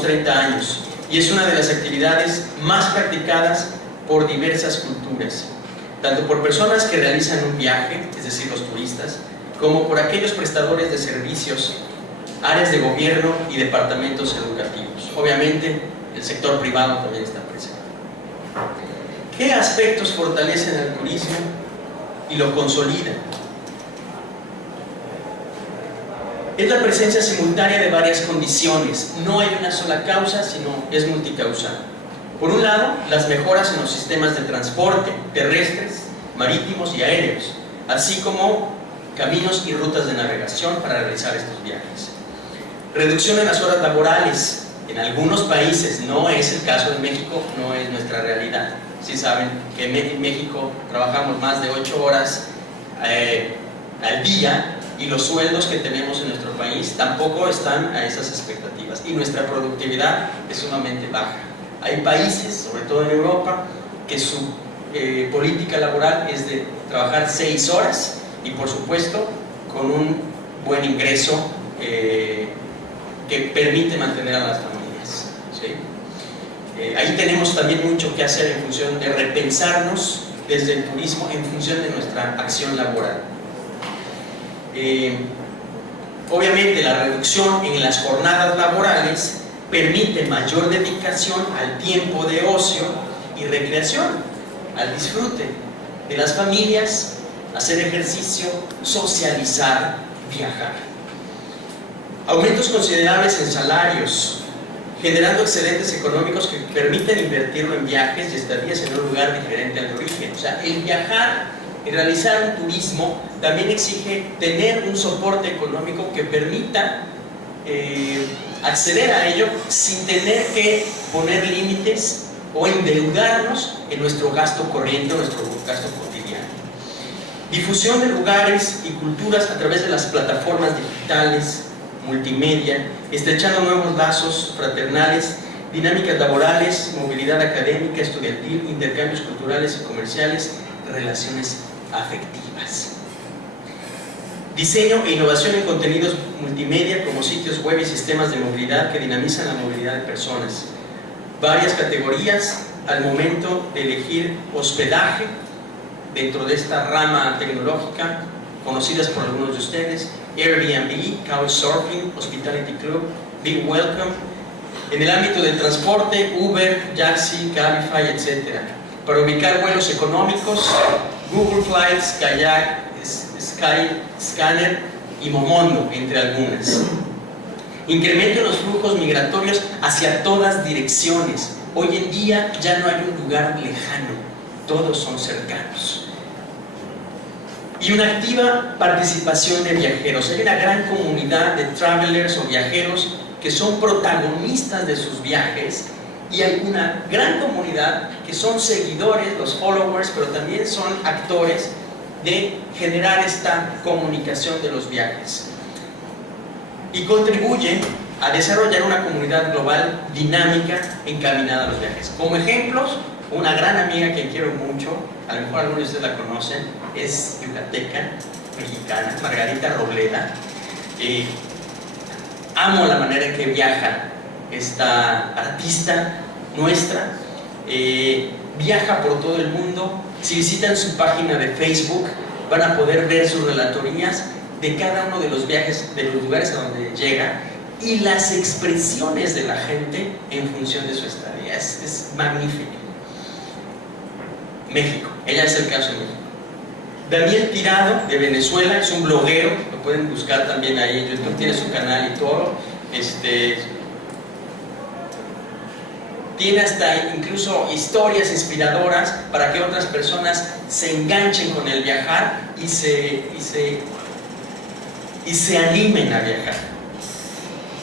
30 años, y es una de las actividades más practicadas por diversas culturas, tanto por personas que realizan un viaje, es decir, los turistas, como por aquellos prestadores de servicios, áreas de gobierno y departamentos educativos. Obviamente, el sector privado también está presente. ¿Qué aspectos fortalecen al turismo y lo consolidan? Es la presencia simultánea de varias condiciones. No hay una sola causa, sino es multicausal. Por un lado, las mejoras en los sistemas de transporte terrestres, marítimos y aéreos, así como caminos y rutas de navegación para realizar estos viajes. Reducción en las horas laborales. En algunos países, no es el caso de México, no es nuestra realidad. Sí saben que en México trabajamos más de 8 horas al día, y los sueldos que tenemos en nuestro país tampoco están a esas expectativas, y nuestra productividad es sumamente baja. Hay países, sobre todo en Europa, que su política laboral es de trabajar 6 horas y por supuesto con un buen ingreso que permite mantener a las familias, ¿sí? Ahí tenemos también mucho que hacer en función de repensarnos desde el turismo en función de nuestra acción laboral. Obviamente la reducción en las jornadas laborales permite mayor dedicación al tiempo de ocio y recreación, al disfrute de las familias, hacer ejercicio, socializar, viajar. Aumentos considerables en salarios, generando excedentes económicos que permiten invertirlo en viajes y estadías en un lugar diferente al de origen. O sea, el viajar y realizar un turismo también exige tener un soporte económico que permita acceder a ello sin tener que poner límites o endeudarnos en nuestro gasto corriente, nuestro gasto cotidiano. Difusión de lugares y culturas a través de las plataformas digitales, multimedia, estrechando nuevos lazos fraternales, dinámicas laborales, movilidad académica, estudiantil, intercambios culturales y comerciales, relaciones afectivas. Diseño e innovación en contenidos multimedia como sitios web y sistemas de movilidad que dinamizan la movilidad de personas. Varias categorías al momento de elegir hospedaje dentro de esta rama tecnológica, conocidas por algunos de ustedes: Airbnb, Couchsurfing, Hospitality Club, Be Welcome. En el ámbito del transporte, Uber, Yaxi, Cabify, etc. Para ubicar vuelos económicos, Google Flights, Kayak, Skyscanner y Momondo, entre algunas. Incremento en los flujos migratorios hacia todas direcciones. Hoy en día ya no hay un lugar lejano, todos son cercanos. Y una activa participación de viajeros. Hay una gran comunidad de travelers o viajeros que son protagonistas de sus viajes, y hay una gran comunidad que son seguidores, los followers, pero también son actores de generar esta comunicación de los viajes, y contribuyen a desarrollar una comunidad global dinámica encaminada a los viajes. Como ejemplos, una gran amiga que quiero mucho, a lo mejor algunos de ustedes la conocen, es yucateca, mexicana, Margarita Robleda. Amo la manera en que viaja esta artista nuestra. Viaja por todo el mundo. Si visitan su página de Facebook, van a poder ver sus relatorías de cada uno de los viajes, de los lugares a donde llega, y las expresiones de la gente en función de su estadía. Es magnífico. México, ella es el caso de México. Daniel Tirado, de Venezuela, es un bloguero, lo pueden buscar también ahí en YouTube, tiene su canal y todo. Tiene hasta incluso historias inspiradoras para que otras personas se enganchen con el viajar y se animen a viajar.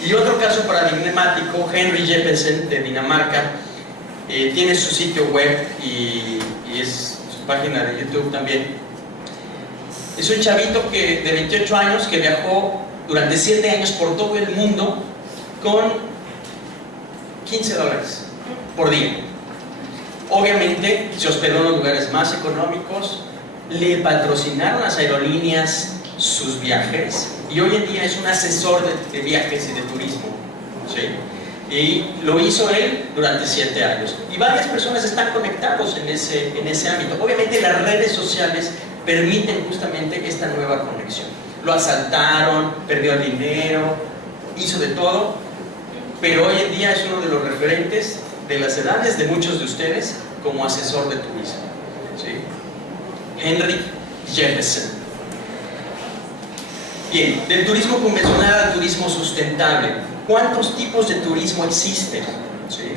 Y otro caso paradigmático, Henry Jeppesen, de Dinamarca, tiene su sitio web y es su página de YouTube también. Es un chavito de 28 años que viajó durante 7 años por todo el mundo con $15 por día. Obviamente se hospedó en los lugares más económicos, le patrocinaron las aerolíneas sus viajes, y hoy en día es un asesor de viajes y de turismo, ¿sí? Y lo hizo él durante 7 años. Y varias personas están conectados en ese ámbito. Obviamente las redes sociales permiten justamente esta nueva conexión. Lo asaltaron, perdió dinero, hizo de todo, pero hoy en día es uno de los referentes de las edades de muchos de ustedes como asesor de turismo, ¿sí? Henry Jeppesen. Bien, del turismo convencional al turismo sustentable. ¿Cuántos tipos de turismo existen? ¿Sí?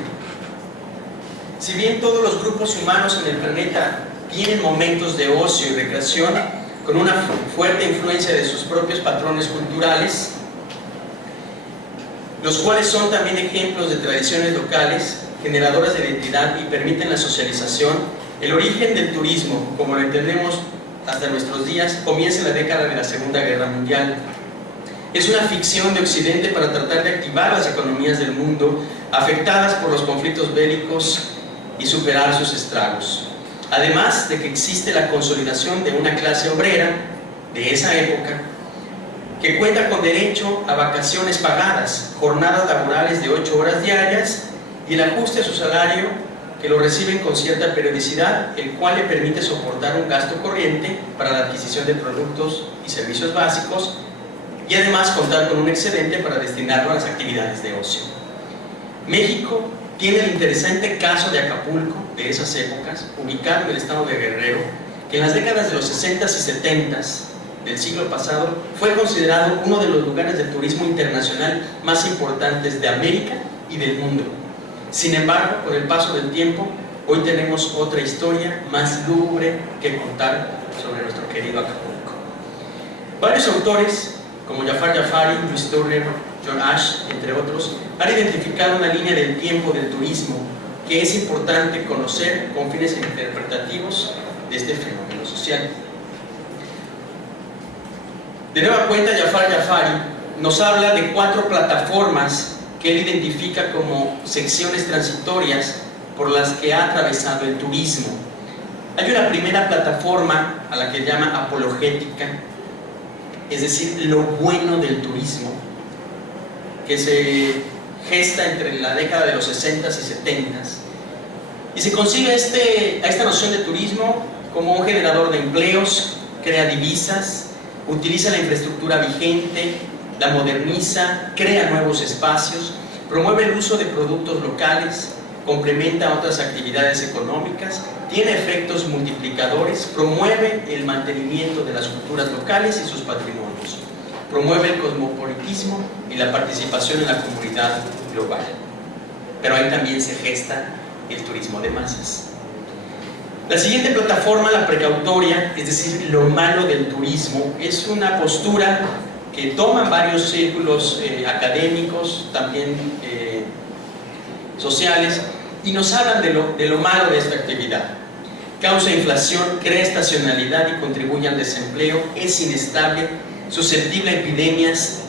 Si bien todos los grupos humanos en el planeta tienen momentos de ocio y recreación con una fuerte influencia de sus propios patrones culturales, los cuales son también ejemplos de tradiciones locales, generadoras de identidad y permiten la socialización, el origen del turismo, como lo entendemos hasta nuestros días, comienza en la década de la Segunda Guerra Mundial. Es una ficción de Occidente para tratar de activar las economías del mundo afectadas por los conflictos bélicos y superar sus estragos. Además de que existe la consolidación de una clase obrera de esa época que cuenta con derecho a vacaciones pagadas, jornadas laborales de 8 horas diarias y el ajuste a su salario, que lo reciben con cierta periodicidad, el cual le permite soportar un gasto corriente para la adquisición de productos y servicios básicos y además contar con un excedente para destinarlo a las actividades de ocio. México tiene el interesante caso de Acapulco, de esas épocas, ubicado en el estado de Guerrero, que en las décadas de los 60s y 70s del siglo pasado fue considerado uno de los lugares de turismo internacional más importantes de América y del mundo. Sin embargo, con el paso del tiempo, hoy tenemos otra historia más lúgubre que contar sobre nuestro querido Acapulco. Varios autores, como Jafar Jafari, Luis Turner, John Ash, entre otros, han identificado una línea del tiempo del turismo que es importante conocer con fines interpretativos de este fenómeno social. De nueva cuenta, Jafar Jafari nos habla de 4 plataformas que él identifica como secciones transitorias por las que ha atravesado el turismo. Hay una primera plataforma a la que llama apologética, es decir, lo bueno del turismo, que se gesta entre la década de los 60s y 70s, y se concibe a esta noción de turismo como un generador de empleos, crea divisas, utiliza la infraestructura vigente, la moderniza, crea nuevos espacios, promueve el uso de productos locales, complementa otras actividades económicas, tiene efectos multiplicadores, promueve el mantenimiento de las culturas locales y sus patrimonios, promueve el cosmopolitismo y la participación en la comunidad global. Pero ahí también se gesta el turismo de masas. La siguiente plataforma, la precautoria, es decir, lo malo del turismo, es una postura que toman varios círculos académicos, también sociales, y nos hablan de lo malo de esta actividad. Causa inflación, crea estacionalidad y contribuye al desempleo, es inestable, susceptible a epidemias,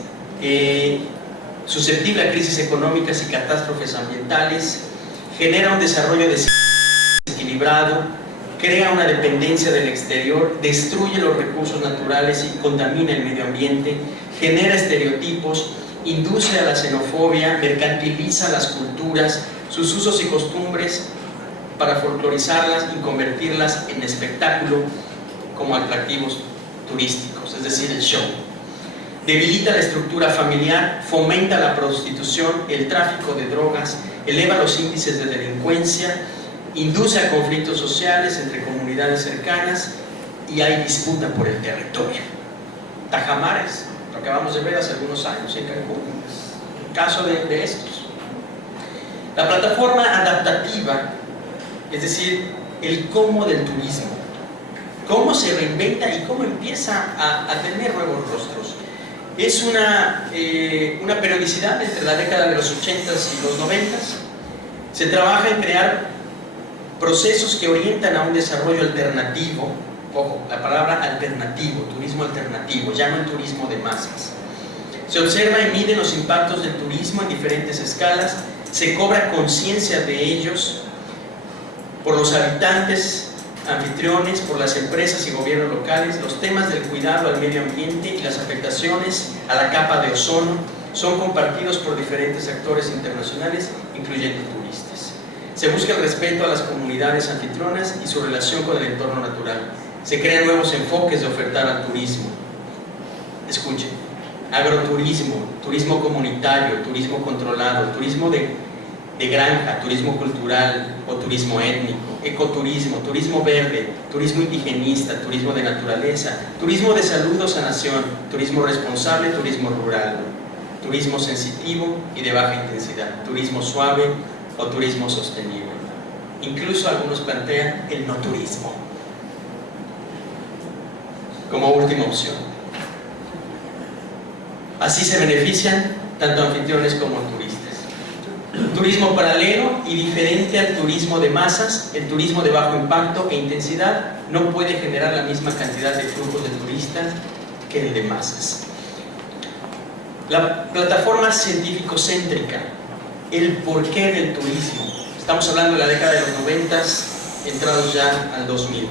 susceptible a crisis económicas y catástrofes ambientales, genera un desarrollo desequilibrado, crea una dependencia del exterior, destruye los recursos naturales y contamina el medio ambiente, genera estereotipos, induce a la xenofobia, mercantiliza las culturas, sus usos y costumbres para folclorizarlas y convertirlas en espectáculo como atractivos turísticos, es decir, el show. Debilita la estructura familiar, fomenta la prostitución, el tráfico de drogas, eleva los índices de delincuencia, induce a conflictos sociales entre comunidades cercanas y hay disputa por el territorio. Tajamares, lo acabamos de ver hace algunos años en Cancún, el caso de estos. La plataforma adaptativa, es decir, el cómo del turismo, cómo se reinventa y cómo empieza a tener nuevos rostros. Es una periodicidad entre la década de los 80s y los 90s. Se trabaja en crear procesos que orientan a un desarrollo alternativo. Ojo, la palabra alternativo, turismo alternativo, ya no el turismo de masas. Se observa y mide los impactos del turismo en diferentes escalas, se cobra conciencia de ellos por los habitantes, anfitriones, por las empresas y gobiernos locales. Los temas del cuidado al medio ambiente y las afectaciones a la capa de ozono son compartidos por diferentes actores internacionales, incluyendo turistas. Se busca el respeto a las comunidades anfitrionas y su relación con el entorno natural. Se crean nuevos enfoques de ofertar al turismo. Escuchen: agroturismo, turismo comunitario, turismo controlado, turismo de granja, turismo cultural o turismo étnico, ecoturismo, turismo verde, turismo indigenista, turismo de naturaleza, turismo de salud o sanación, turismo responsable, turismo rural, turismo sensitivo y de baja intensidad, turismo suave o turismo sostenible. Incluso algunos plantean el no turismo como última opción. Así se benefician tanto anfitriones como turistas. Turismo paralelo y diferente al turismo de masas, el turismo de bajo impacto e intensidad no puede generar la misma cantidad de flujos de turistas que el de masas. La plataforma científico-céntrica, el porqué del turismo. Estamos hablando de la década de los 90, entrados ya al 2000.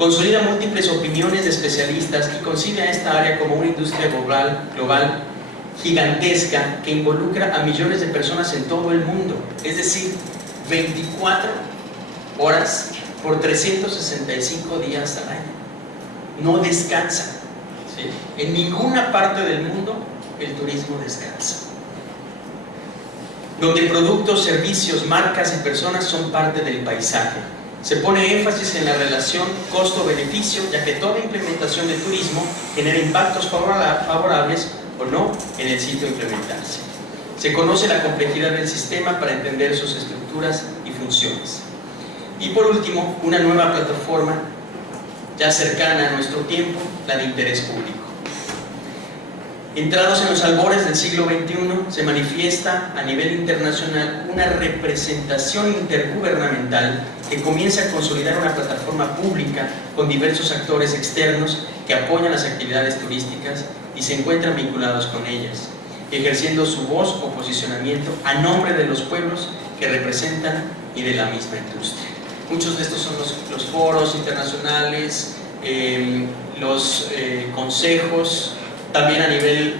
Consolida múltiples opiniones de especialistas y concibe a esta área como una industria global gigantesca que involucra a millones de personas en todo el mundo, es decir, 24 horas por 365 días al año. No descansa, ¿sí? En ninguna parte del mundo el turismo descansa. Donde productos, servicios, marcas y personas son parte del paisaje. Se pone énfasis en la relación costo-beneficio, ya que toda implementación del turismo genera impactos favorables o no en el sitio a implementarse. Se conoce la complejidad del sistema para entender sus estructuras y funciones. Y por último, una nueva plataforma ya cercana a nuestro tiempo, la de interés público. Entrados en los albores del siglo XXI, se manifiesta a nivel internacional una representación intergubernamental que comienza a consolidar una plataforma pública con diversos actores externos que apoyan las actividades turísticas y se encuentran vinculados con ellas, ejerciendo su voz o posicionamiento a nombre de los pueblos que representan y de la misma industria. Muchos de estos son los foros internacionales, los consejos. También a nivel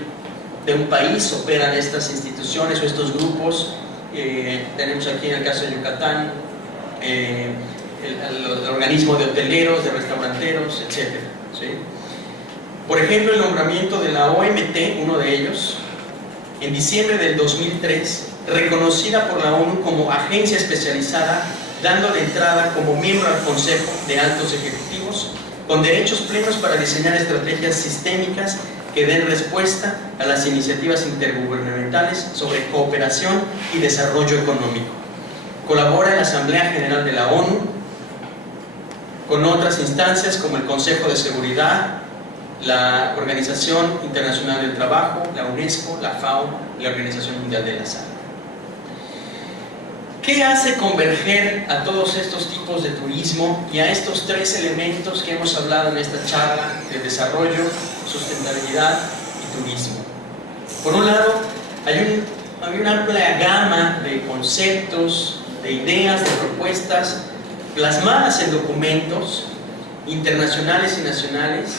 de un país operan estas instituciones o estos grupos. Tenemos aquí en el caso de Yucatán el organismo de hoteleros, de restauranteros, etc. ¿Sí? Por ejemplo, el nombramiento de la OMT, uno de ellos, en diciembre del 2003, reconocida por la ONU como agencia especializada, dándole entrada como miembro al Consejo de Altos Ejecutivos, con derechos plenos para diseñar estrategias sistémicas que den respuesta a las iniciativas intergubernamentales sobre cooperación y desarrollo económico. Colabora en la Asamblea General de la ONU, con otras instancias como el Consejo de Seguridad, la Organización Internacional del Trabajo, la UNESCO, la FAO y la Organización Mundial de la Salud. ¿Qué hace converger a todos estos tipos de turismo y a estos tres elementos que hemos hablado en esta charla de desarrollo, sustentabilidad y turismo? Por un lado, hay una amplia gama de conceptos, de ideas, de propuestas plasmadas en documentos internacionales y nacionales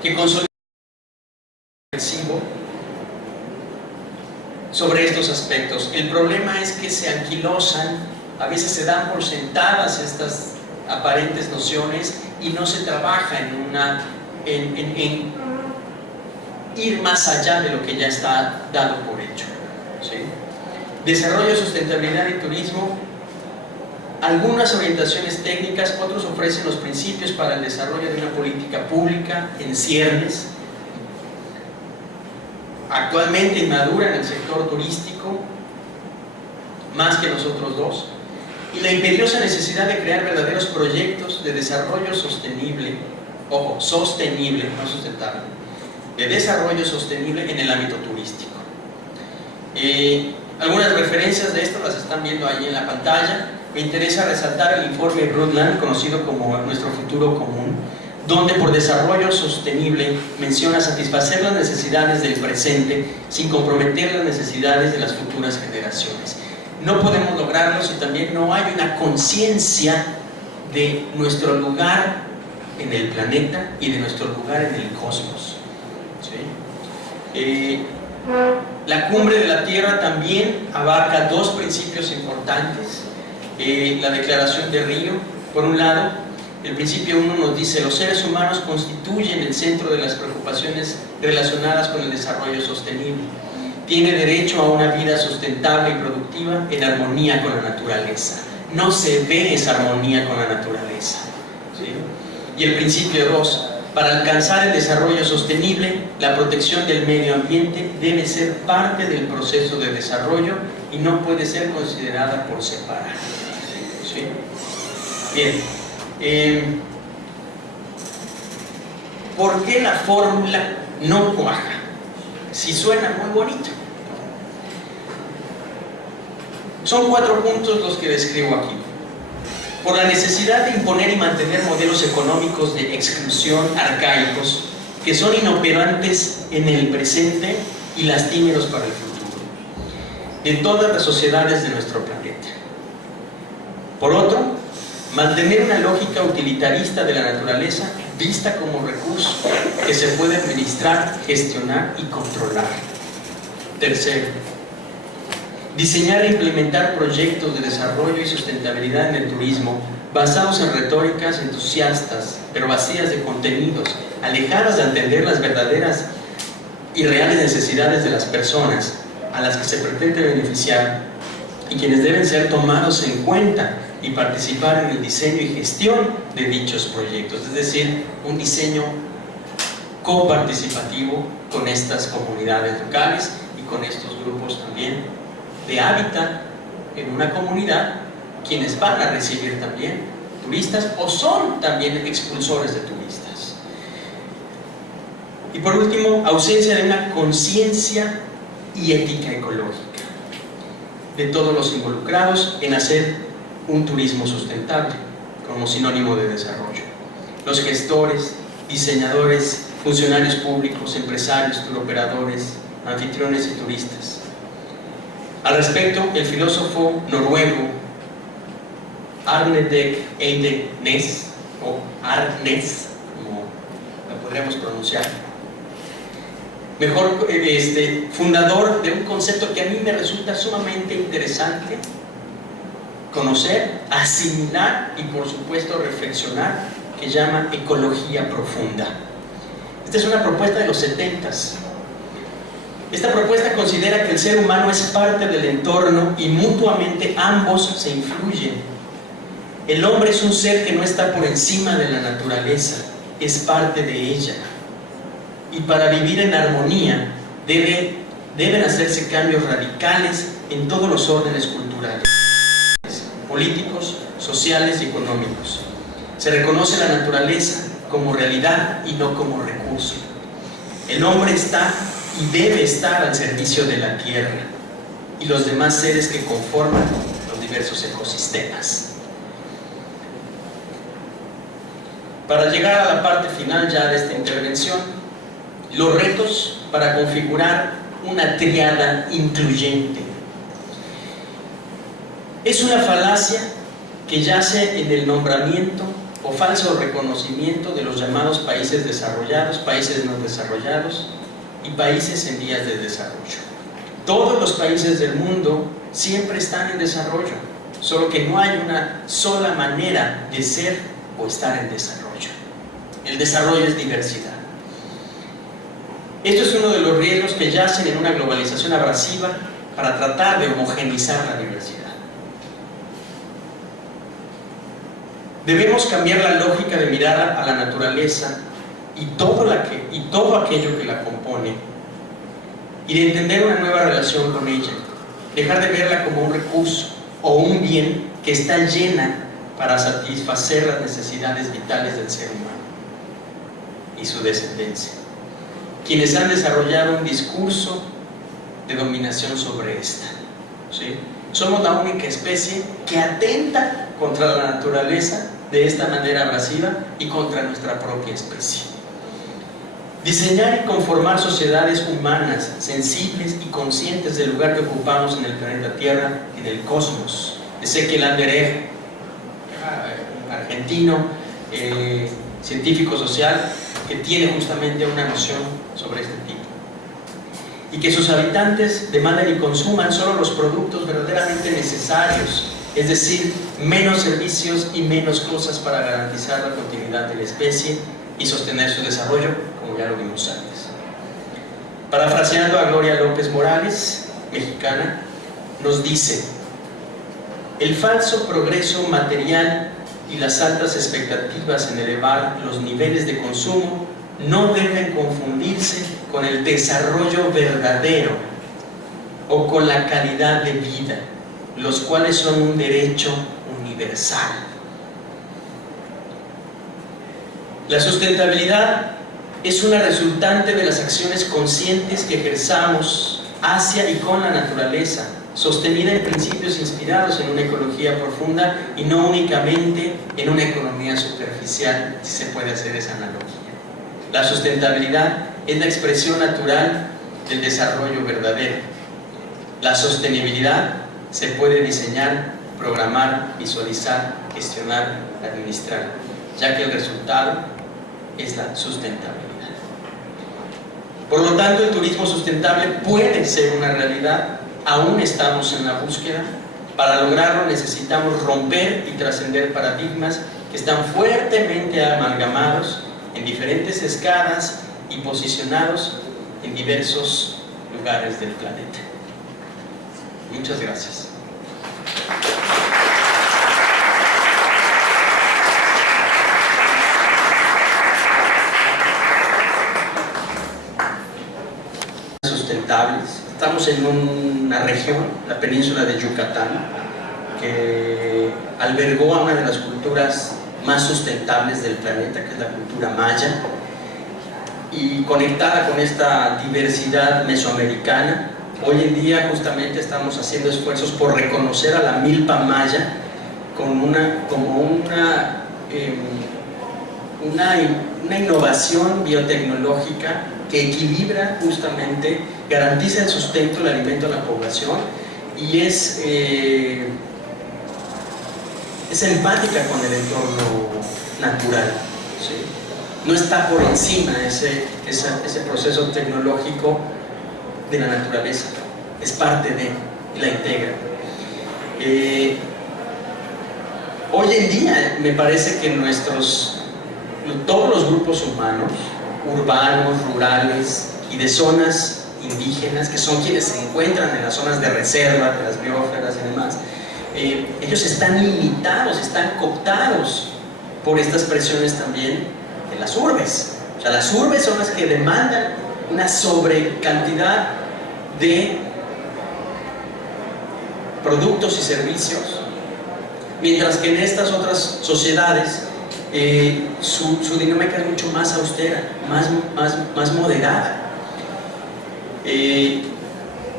que consolidan sobre estos aspectos. El problema es que se anquilosan, a veces se dan por sentadas estas aparentes nociones y no se trabaja en ir más allá de lo que ya está dado por hecho. ¿Sí? Desarrollo, sustentabilidad y turismo. Algunas orientaciones técnicas, otros ofrecen los principios para el desarrollo de una política pública en ciernes, actualmente inmadura en el sector turístico, más que nosotros dos, y la imperiosa necesidad de crear verdaderos proyectos de desarrollo sostenible, ojo, sostenible, no sustentable, de desarrollo sostenible en el ámbito turístico. Algunas referencias de esto las están viendo ahí en la pantalla. Me interesa resaltar el informe Brundtland, conocido como Nuestro Futuro Común, donde por desarrollo sostenible menciona satisfacer las necesidades del presente sin comprometer las necesidades de las futuras generaciones. No podemos lograrlo si también no hay una conciencia de nuestro lugar en el planeta y de nuestro lugar en el cosmos. ¿Sí? La Cumbre de la Tierra también abarca dos principios importantes. La Declaración de Río, por un lado, el principio 1 nos dice: los seres humanos constituyen el centro de las preocupaciones relacionadas con el desarrollo sostenible. Tiene derecho a una vida sustentable y productiva en armonía con la naturaleza. No se ve esa armonía con la naturaleza. ¿Sí? Y el principio 2, para alcanzar el desarrollo sostenible, la protección del medio ambiente debe ser parte del proceso de desarrollo y no puede ser considerada por separado. ¿Sí? Bien. ¿Por qué la fórmula no cuaja? Si suena muy bonito. Son 4 puntos los que describo aquí. Por la necesidad de imponer y mantener modelos económicos de exclusión arcaicos que son inoperantes en el presente y lastimeros para el futuro de todas las sociedades de nuestro planeta. Por otro, Mantener una lógica utilitarista de la naturaleza vista como recurso que se puede administrar, gestionar y controlar. Tercero, diseñar e implementar proyectos de desarrollo y sustentabilidad en el turismo basados en retóricas entusiastas, pero vacías de contenidos, alejadas de entender las verdaderas y reales necesidades de las personas a las que se pretende beneficiar y quienes deben ser tomados en cuenta y participar en el diseño y gestión de dichos proyectos, es decir, un diseño coparticipativo con estas comunidades locales y con estos grupos también de hábitat en una comunidad, quienes van a recibir también turistas o son también expulsores de turistas. Y por último, ausencia de una conciencia y ética ecológica de todos los involucrados en hacer un turismo sustentable como sinónimo de desarrollo. Los gestores, diseñadores, funcionarios públicos, empresarios, turoperadores, anfitriones y turistas. Al respecto, el filósofo noruego Arne Eidenes, o Arnes, como lo podríamos pronunciar, fundador de un concepto que a mí me resulta sumamente interesante conocer, asimilar y por supuesto reflexionar, que llama ecología profunda. Esta es una propuesta de los 70s. Esta propuesta considera que el ser humano es parte del entorno y mutuamente ambos se influyen. El hombre es un ser que no está por encima de la naturaleza, es parte de ella. Y para vivir en armonía deben hacerse cambios radicales en todos los órdenes culturales, políticos, sociales y económicos. Se reconoce la naturaleza como realidad y no como recurso. El hombre está y debe estar al servicio de la tierra y los demás seres que conforman los diversos ecosistemas. Para llegar a la parte final ya de esta intervención, los retos para configurar una tríada incluyente. Es una falacia que yace en el nombramiento o falso reconocimiento de los llamados países desarrollados, países no desarrollados y países en vías de desarrollo. Todos los países del mundo siempre están en desarrollo, solo que no hay una sola manera de ser o estar en desarrollo. El desarrollo es diversidad. Esto es uno de los riesgos que yacen en una globalización abrasiva para tratar de homogeneizar la diversidad. Debemos cambiar la lógica de mirar a la naturaleza y todo aquello que la compone y de entender una nueva relación con ella, dejar de verla como un recurso o un bien que está llena para satisfacer las necesidades vitales del ser humano y su descendencia, quienes han desarrollado un discurso de dominación sobre esta, ¿sí? Somos la única especie que atenta contra la naturaleza de esta manera abrasiva y contra nuestra propia especie. Diseñar y conformar sociedades humanas, sensibles y conscientes del lugar que ocupamos en el planeta Tierra y del cosmos. Ezequiel Anderegg, argentino, científico social, que tiene justamente una noción sobre este tipo. Y que sus habitantes demanden y consuman solo los productos verdaderamente necesarios, es decir, menos servicios y menos cosas para garantizar la continuidad de la especie y sostener su desarrollo, como ya lo vimos antes. Parafraseando a Gloria López Morales, mexicana, nos dice: el falso progreso material y las altas expectativas en elevar los niveles de consumo no deben confundirse con el desarrollo verdadero o con la calidad de vida, los cuales son un derecho universal. La sustentabilidad es una resultante de las acciones conscientes que ejerzamos hacia y con la naturaleza, sostenida en principios inspirados en una ecología profunda y no únicamente en una economía superficial, si se puede hacer esa analogía. La sustentabilidad es la expresión natural del desarrollo verdadero. La sostenibilidad se puede diseñar, programar, visualizar, gestionar, administrar, ya que el resultado es la sustentabilidad. Por lo tanto, el turismo sustentable puede ser una realidad. Aún estamos en la búsqueda. Para lograrlo necesitamos romper y trascender paradigmas que están fuertemente amalgamados en diferentes escalas y posicionados en diversos lugares del planeta. Muchas gracias. Sustentables. Estamos en una región, la península de Yucatán, que albergó a una de las culturas más sustentables del planeta, que es la cultura maya, y conectada con esta diversidad mesoamericana. Hoy en día justamente estamos haciendo esfuerzos por reconocer a la milpa maya como una innovación biotecnológica que equilibra justamente, garantiza el sustento, el alimento a la población y es empática con el entorno natural, ¿sí? No está por encima ese proceso tecnológico de la naturaleza, es parte de, y la integra. Hoy en día me parece que todos los grupos humanos, urbanos, rurales y de zonas indígenas, que son quienes se encuentran en las zonas de reserva, de las biosferas y demás, ellos están limitados, están cooptados por estas presiones también de las urbes. O sea, las urbes son las que demandan una sobrecantidad de productos y servicios, mientras que en estas otras sociedades su dinámica es mucho más austera, más moderada.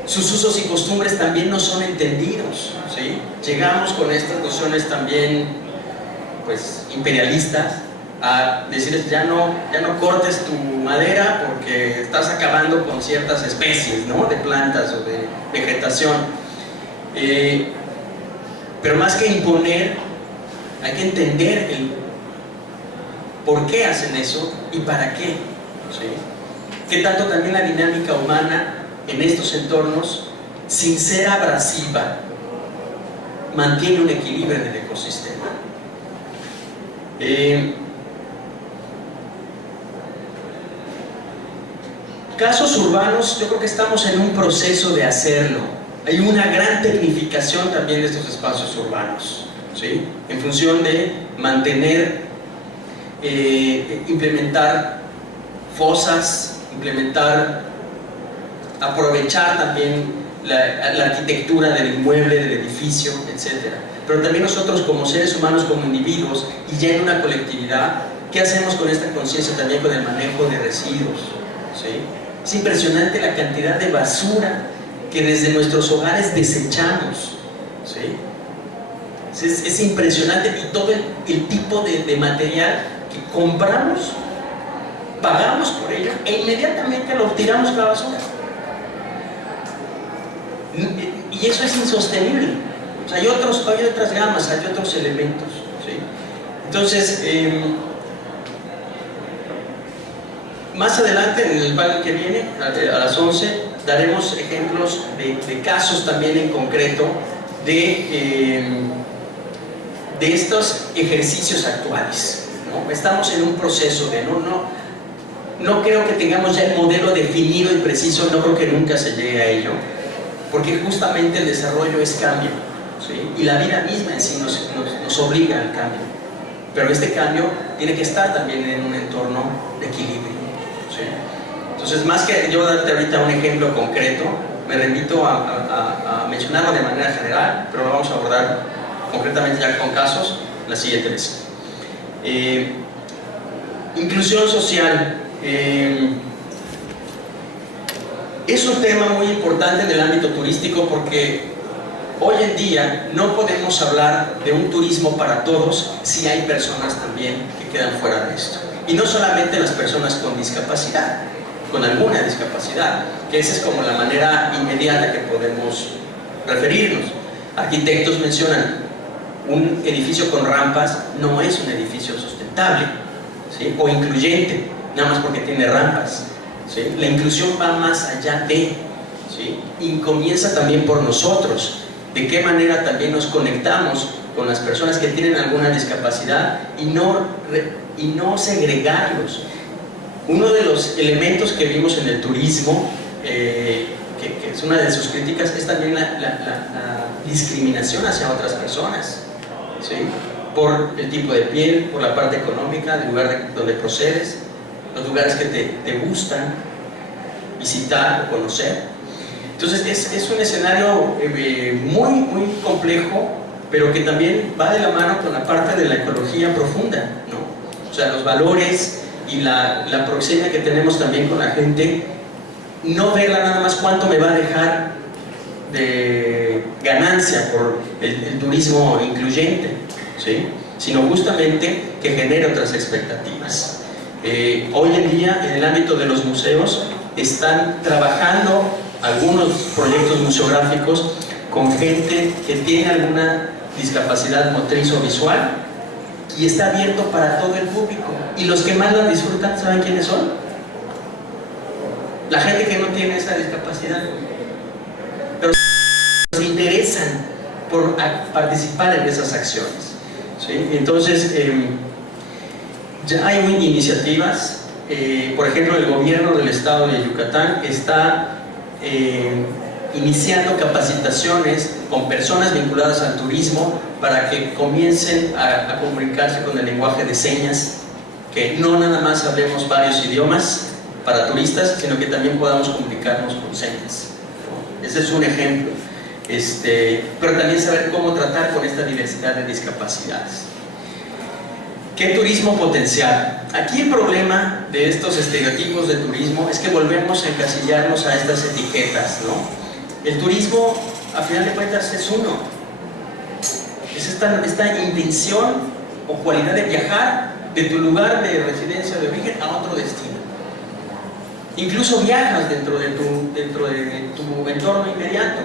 Sus usos y costumbres también no son entendidos, ¿sí? Llegamos con estas nociones también pues, imperialistas a decirles ya no cortes tu madera porque estás acabando con ciertas especies, ¿no? De plantas o de vegetación. Pero más que imponer, hay que entender el por qué hacen eso y para qué, ¿sí? Que tanto también la dinámica humana en estos entornos, sin ser abrasiva, mantiene un equilibrio en el ecosistema. Casos urbanos, yo creo que estamos en un proceso de hacerlo. Hay una gran tecnificación también de estos espacios urbanos, ¿sí? En función de mantener, implementar fosas, aprovechar también la arquitectura del inmueble, del edificio, etc. Pero también nosotros como seres humanos, como individuos, y ya en una colectividad, ¿qué hacemos con esta conciencia también con el manejo de residuos? ¿Sí? Es impresionante la cantidad de basura que desde nuestros hogares desechamos, ¿sí? Es impresionante, y todo el tipo de material que compramos, pagamos por ello e inmediatamente lo tiramos a la basura. Y eso es insostenible. O sea, hay otras gamas, hay otros elementos, ¿sí? Entonces, más adelante en el panel que viene, a las 11, daremos ejemplos de casos también en concreto de estos ejercicios actuales, ¿no? Estamos en un proceso de no creo que tengamos ya el modelo definido y preciso, no creo que nunca se llegue a ello, porque justamente el desarrollo es cambio, ¿sí? Y la vida misma en sí nos obliga al cambio, pero este cambio tiene que estar también en un entorno de equilibrio, ¿sí? Entonces, más que yo darte ahorita un ejemplo concreto, me remito a mencionarlo de manera general, pero lo vamos a abordar concretamente ya con casos la siguiente vez. Inclusión social. Es un tema muy importante en el ámbito turístico porque hoy en día no podemos hablar de un turismo para todos si hay personas también que quedan fuera de esto. Y no solamente las personas con discapacidad, con alguna discapacidad, que esa es como la manera inmediata que podemos referirnos. Arquitectos mencionan un edificio con rampas no es un edificio sustentable, ¿sí? O incluyente, nada más porque tiene rampas, ¿sí? La inclusión va más allá de, ¿sí? Y comienza también por nosotros, de qué manera también nos conectamos con las personas que tienen alguna discapacidad y no segregarlos. Uno de los elementos que vimos en el turismo, que es una de sus críticas, es también la discriminación hacia otras personas, ¿sí? Por el tipo de piel, por la parte económica, del lugar donde procedes, los lugares que te gustan visitar o conocer. Entonces es un escenario muy, muy complejo, pero que también va de la mano con la parte de la ecología profunda, ¿no? O sea, los valores y la proximidad que tenemos también con la gente, no verla nada más cuánto me va a dejar de ganancia por el turismo incluyente, ¿sí? Sino justamente que genere otras expectativas. Hoy en día, en el ámbito de los museos, están trabajando algunos proyectos museográficos con gente que tiene alguna discapacidad motriz o visual, y está abierto para todo el público, y los que más lo disfrutan, ¿saben quiénes son? La gente que no tiene esa discapacidad, pero se interesan por participar en esas acciones, ¿sí? Entonces ya hay iniciativas. Por ejemplo, el gobierno del estado de Yucatán está iniciando capacitaciones con personas vinculadas al turismo para que comiencen a comunicarse con el lenguaje de señas, que no nada más hablemos varios idiomas para turistas, sino que también podamos comunicarnos con señas, ¿no? Ese es un ejemplo. Pero también saber cómo tratar con esta diversidad de discapacidades. ¿Qué turismo potencial? Aquí el problema de estos estereotipos de turismo es que volvemos a encasillarnos a estas etiquetas, ¿no? El turismo, a final de cuentas, es uno. Es esta intención o cualidad de viajar de tu lugar de residencia de origen a otro destino. Incluso viajas dentro de tu entorno inmediato.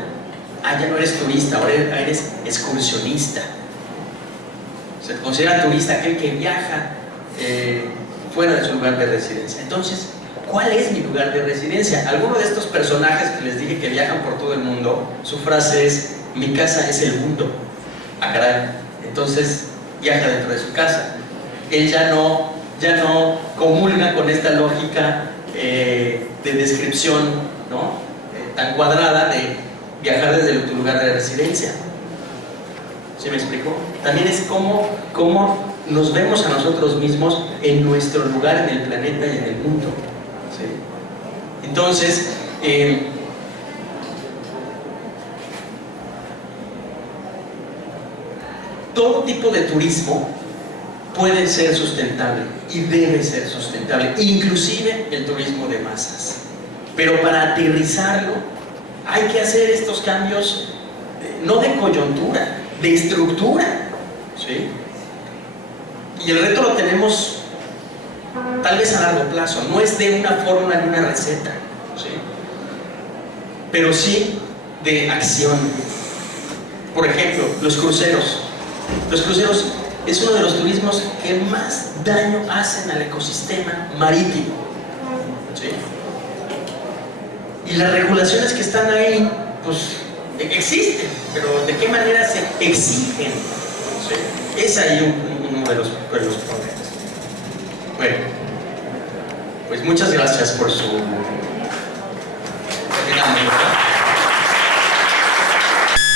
Ya no eres turista, ahora eres excursionista. Se considera turista aquel que viaja fuera de su lugar de residencia. Entonces, ¿cuál es mi lugar de residencia? Algunos de estos personajes que les dije que viajan por todo el mundo, su frase es: mi casa es el mundo. Caray. Entonces, viaja dentro de su casa. Él ya no comulga con esta lógica de descripción, ¿no? Tan cuadrada de viajar desde tu lugar de residencia. ¿Sí me explico? También es cómo nos vemos a nosotros mismos en nuestro lugar en el planeta y en el mundo, ¿sí? Entonces, todo tipo de turismo puede ser sustentable y debe ser sustentable, inclusive el turismo de masas. Pero para aterrizarlo hay que hacer estos cambios, no de coyuntura, de estructura, ¿sí? Y el reto lo tenemos tal vez a largo plazo, no es de una fórmula ni una receta, ¿sí? Pero sí de acción. Por ejemplo, los cruceros. Los cruceros es uno de los turismos que más daño hacen al ecosistema marítimo, ¿sí? Y las regulaciones que están ahí, pues existen, pero ¿de qué manera se exigen? ¿Sí? Es ahí uno de los problemas. Bueno, pues muchas gracias por su...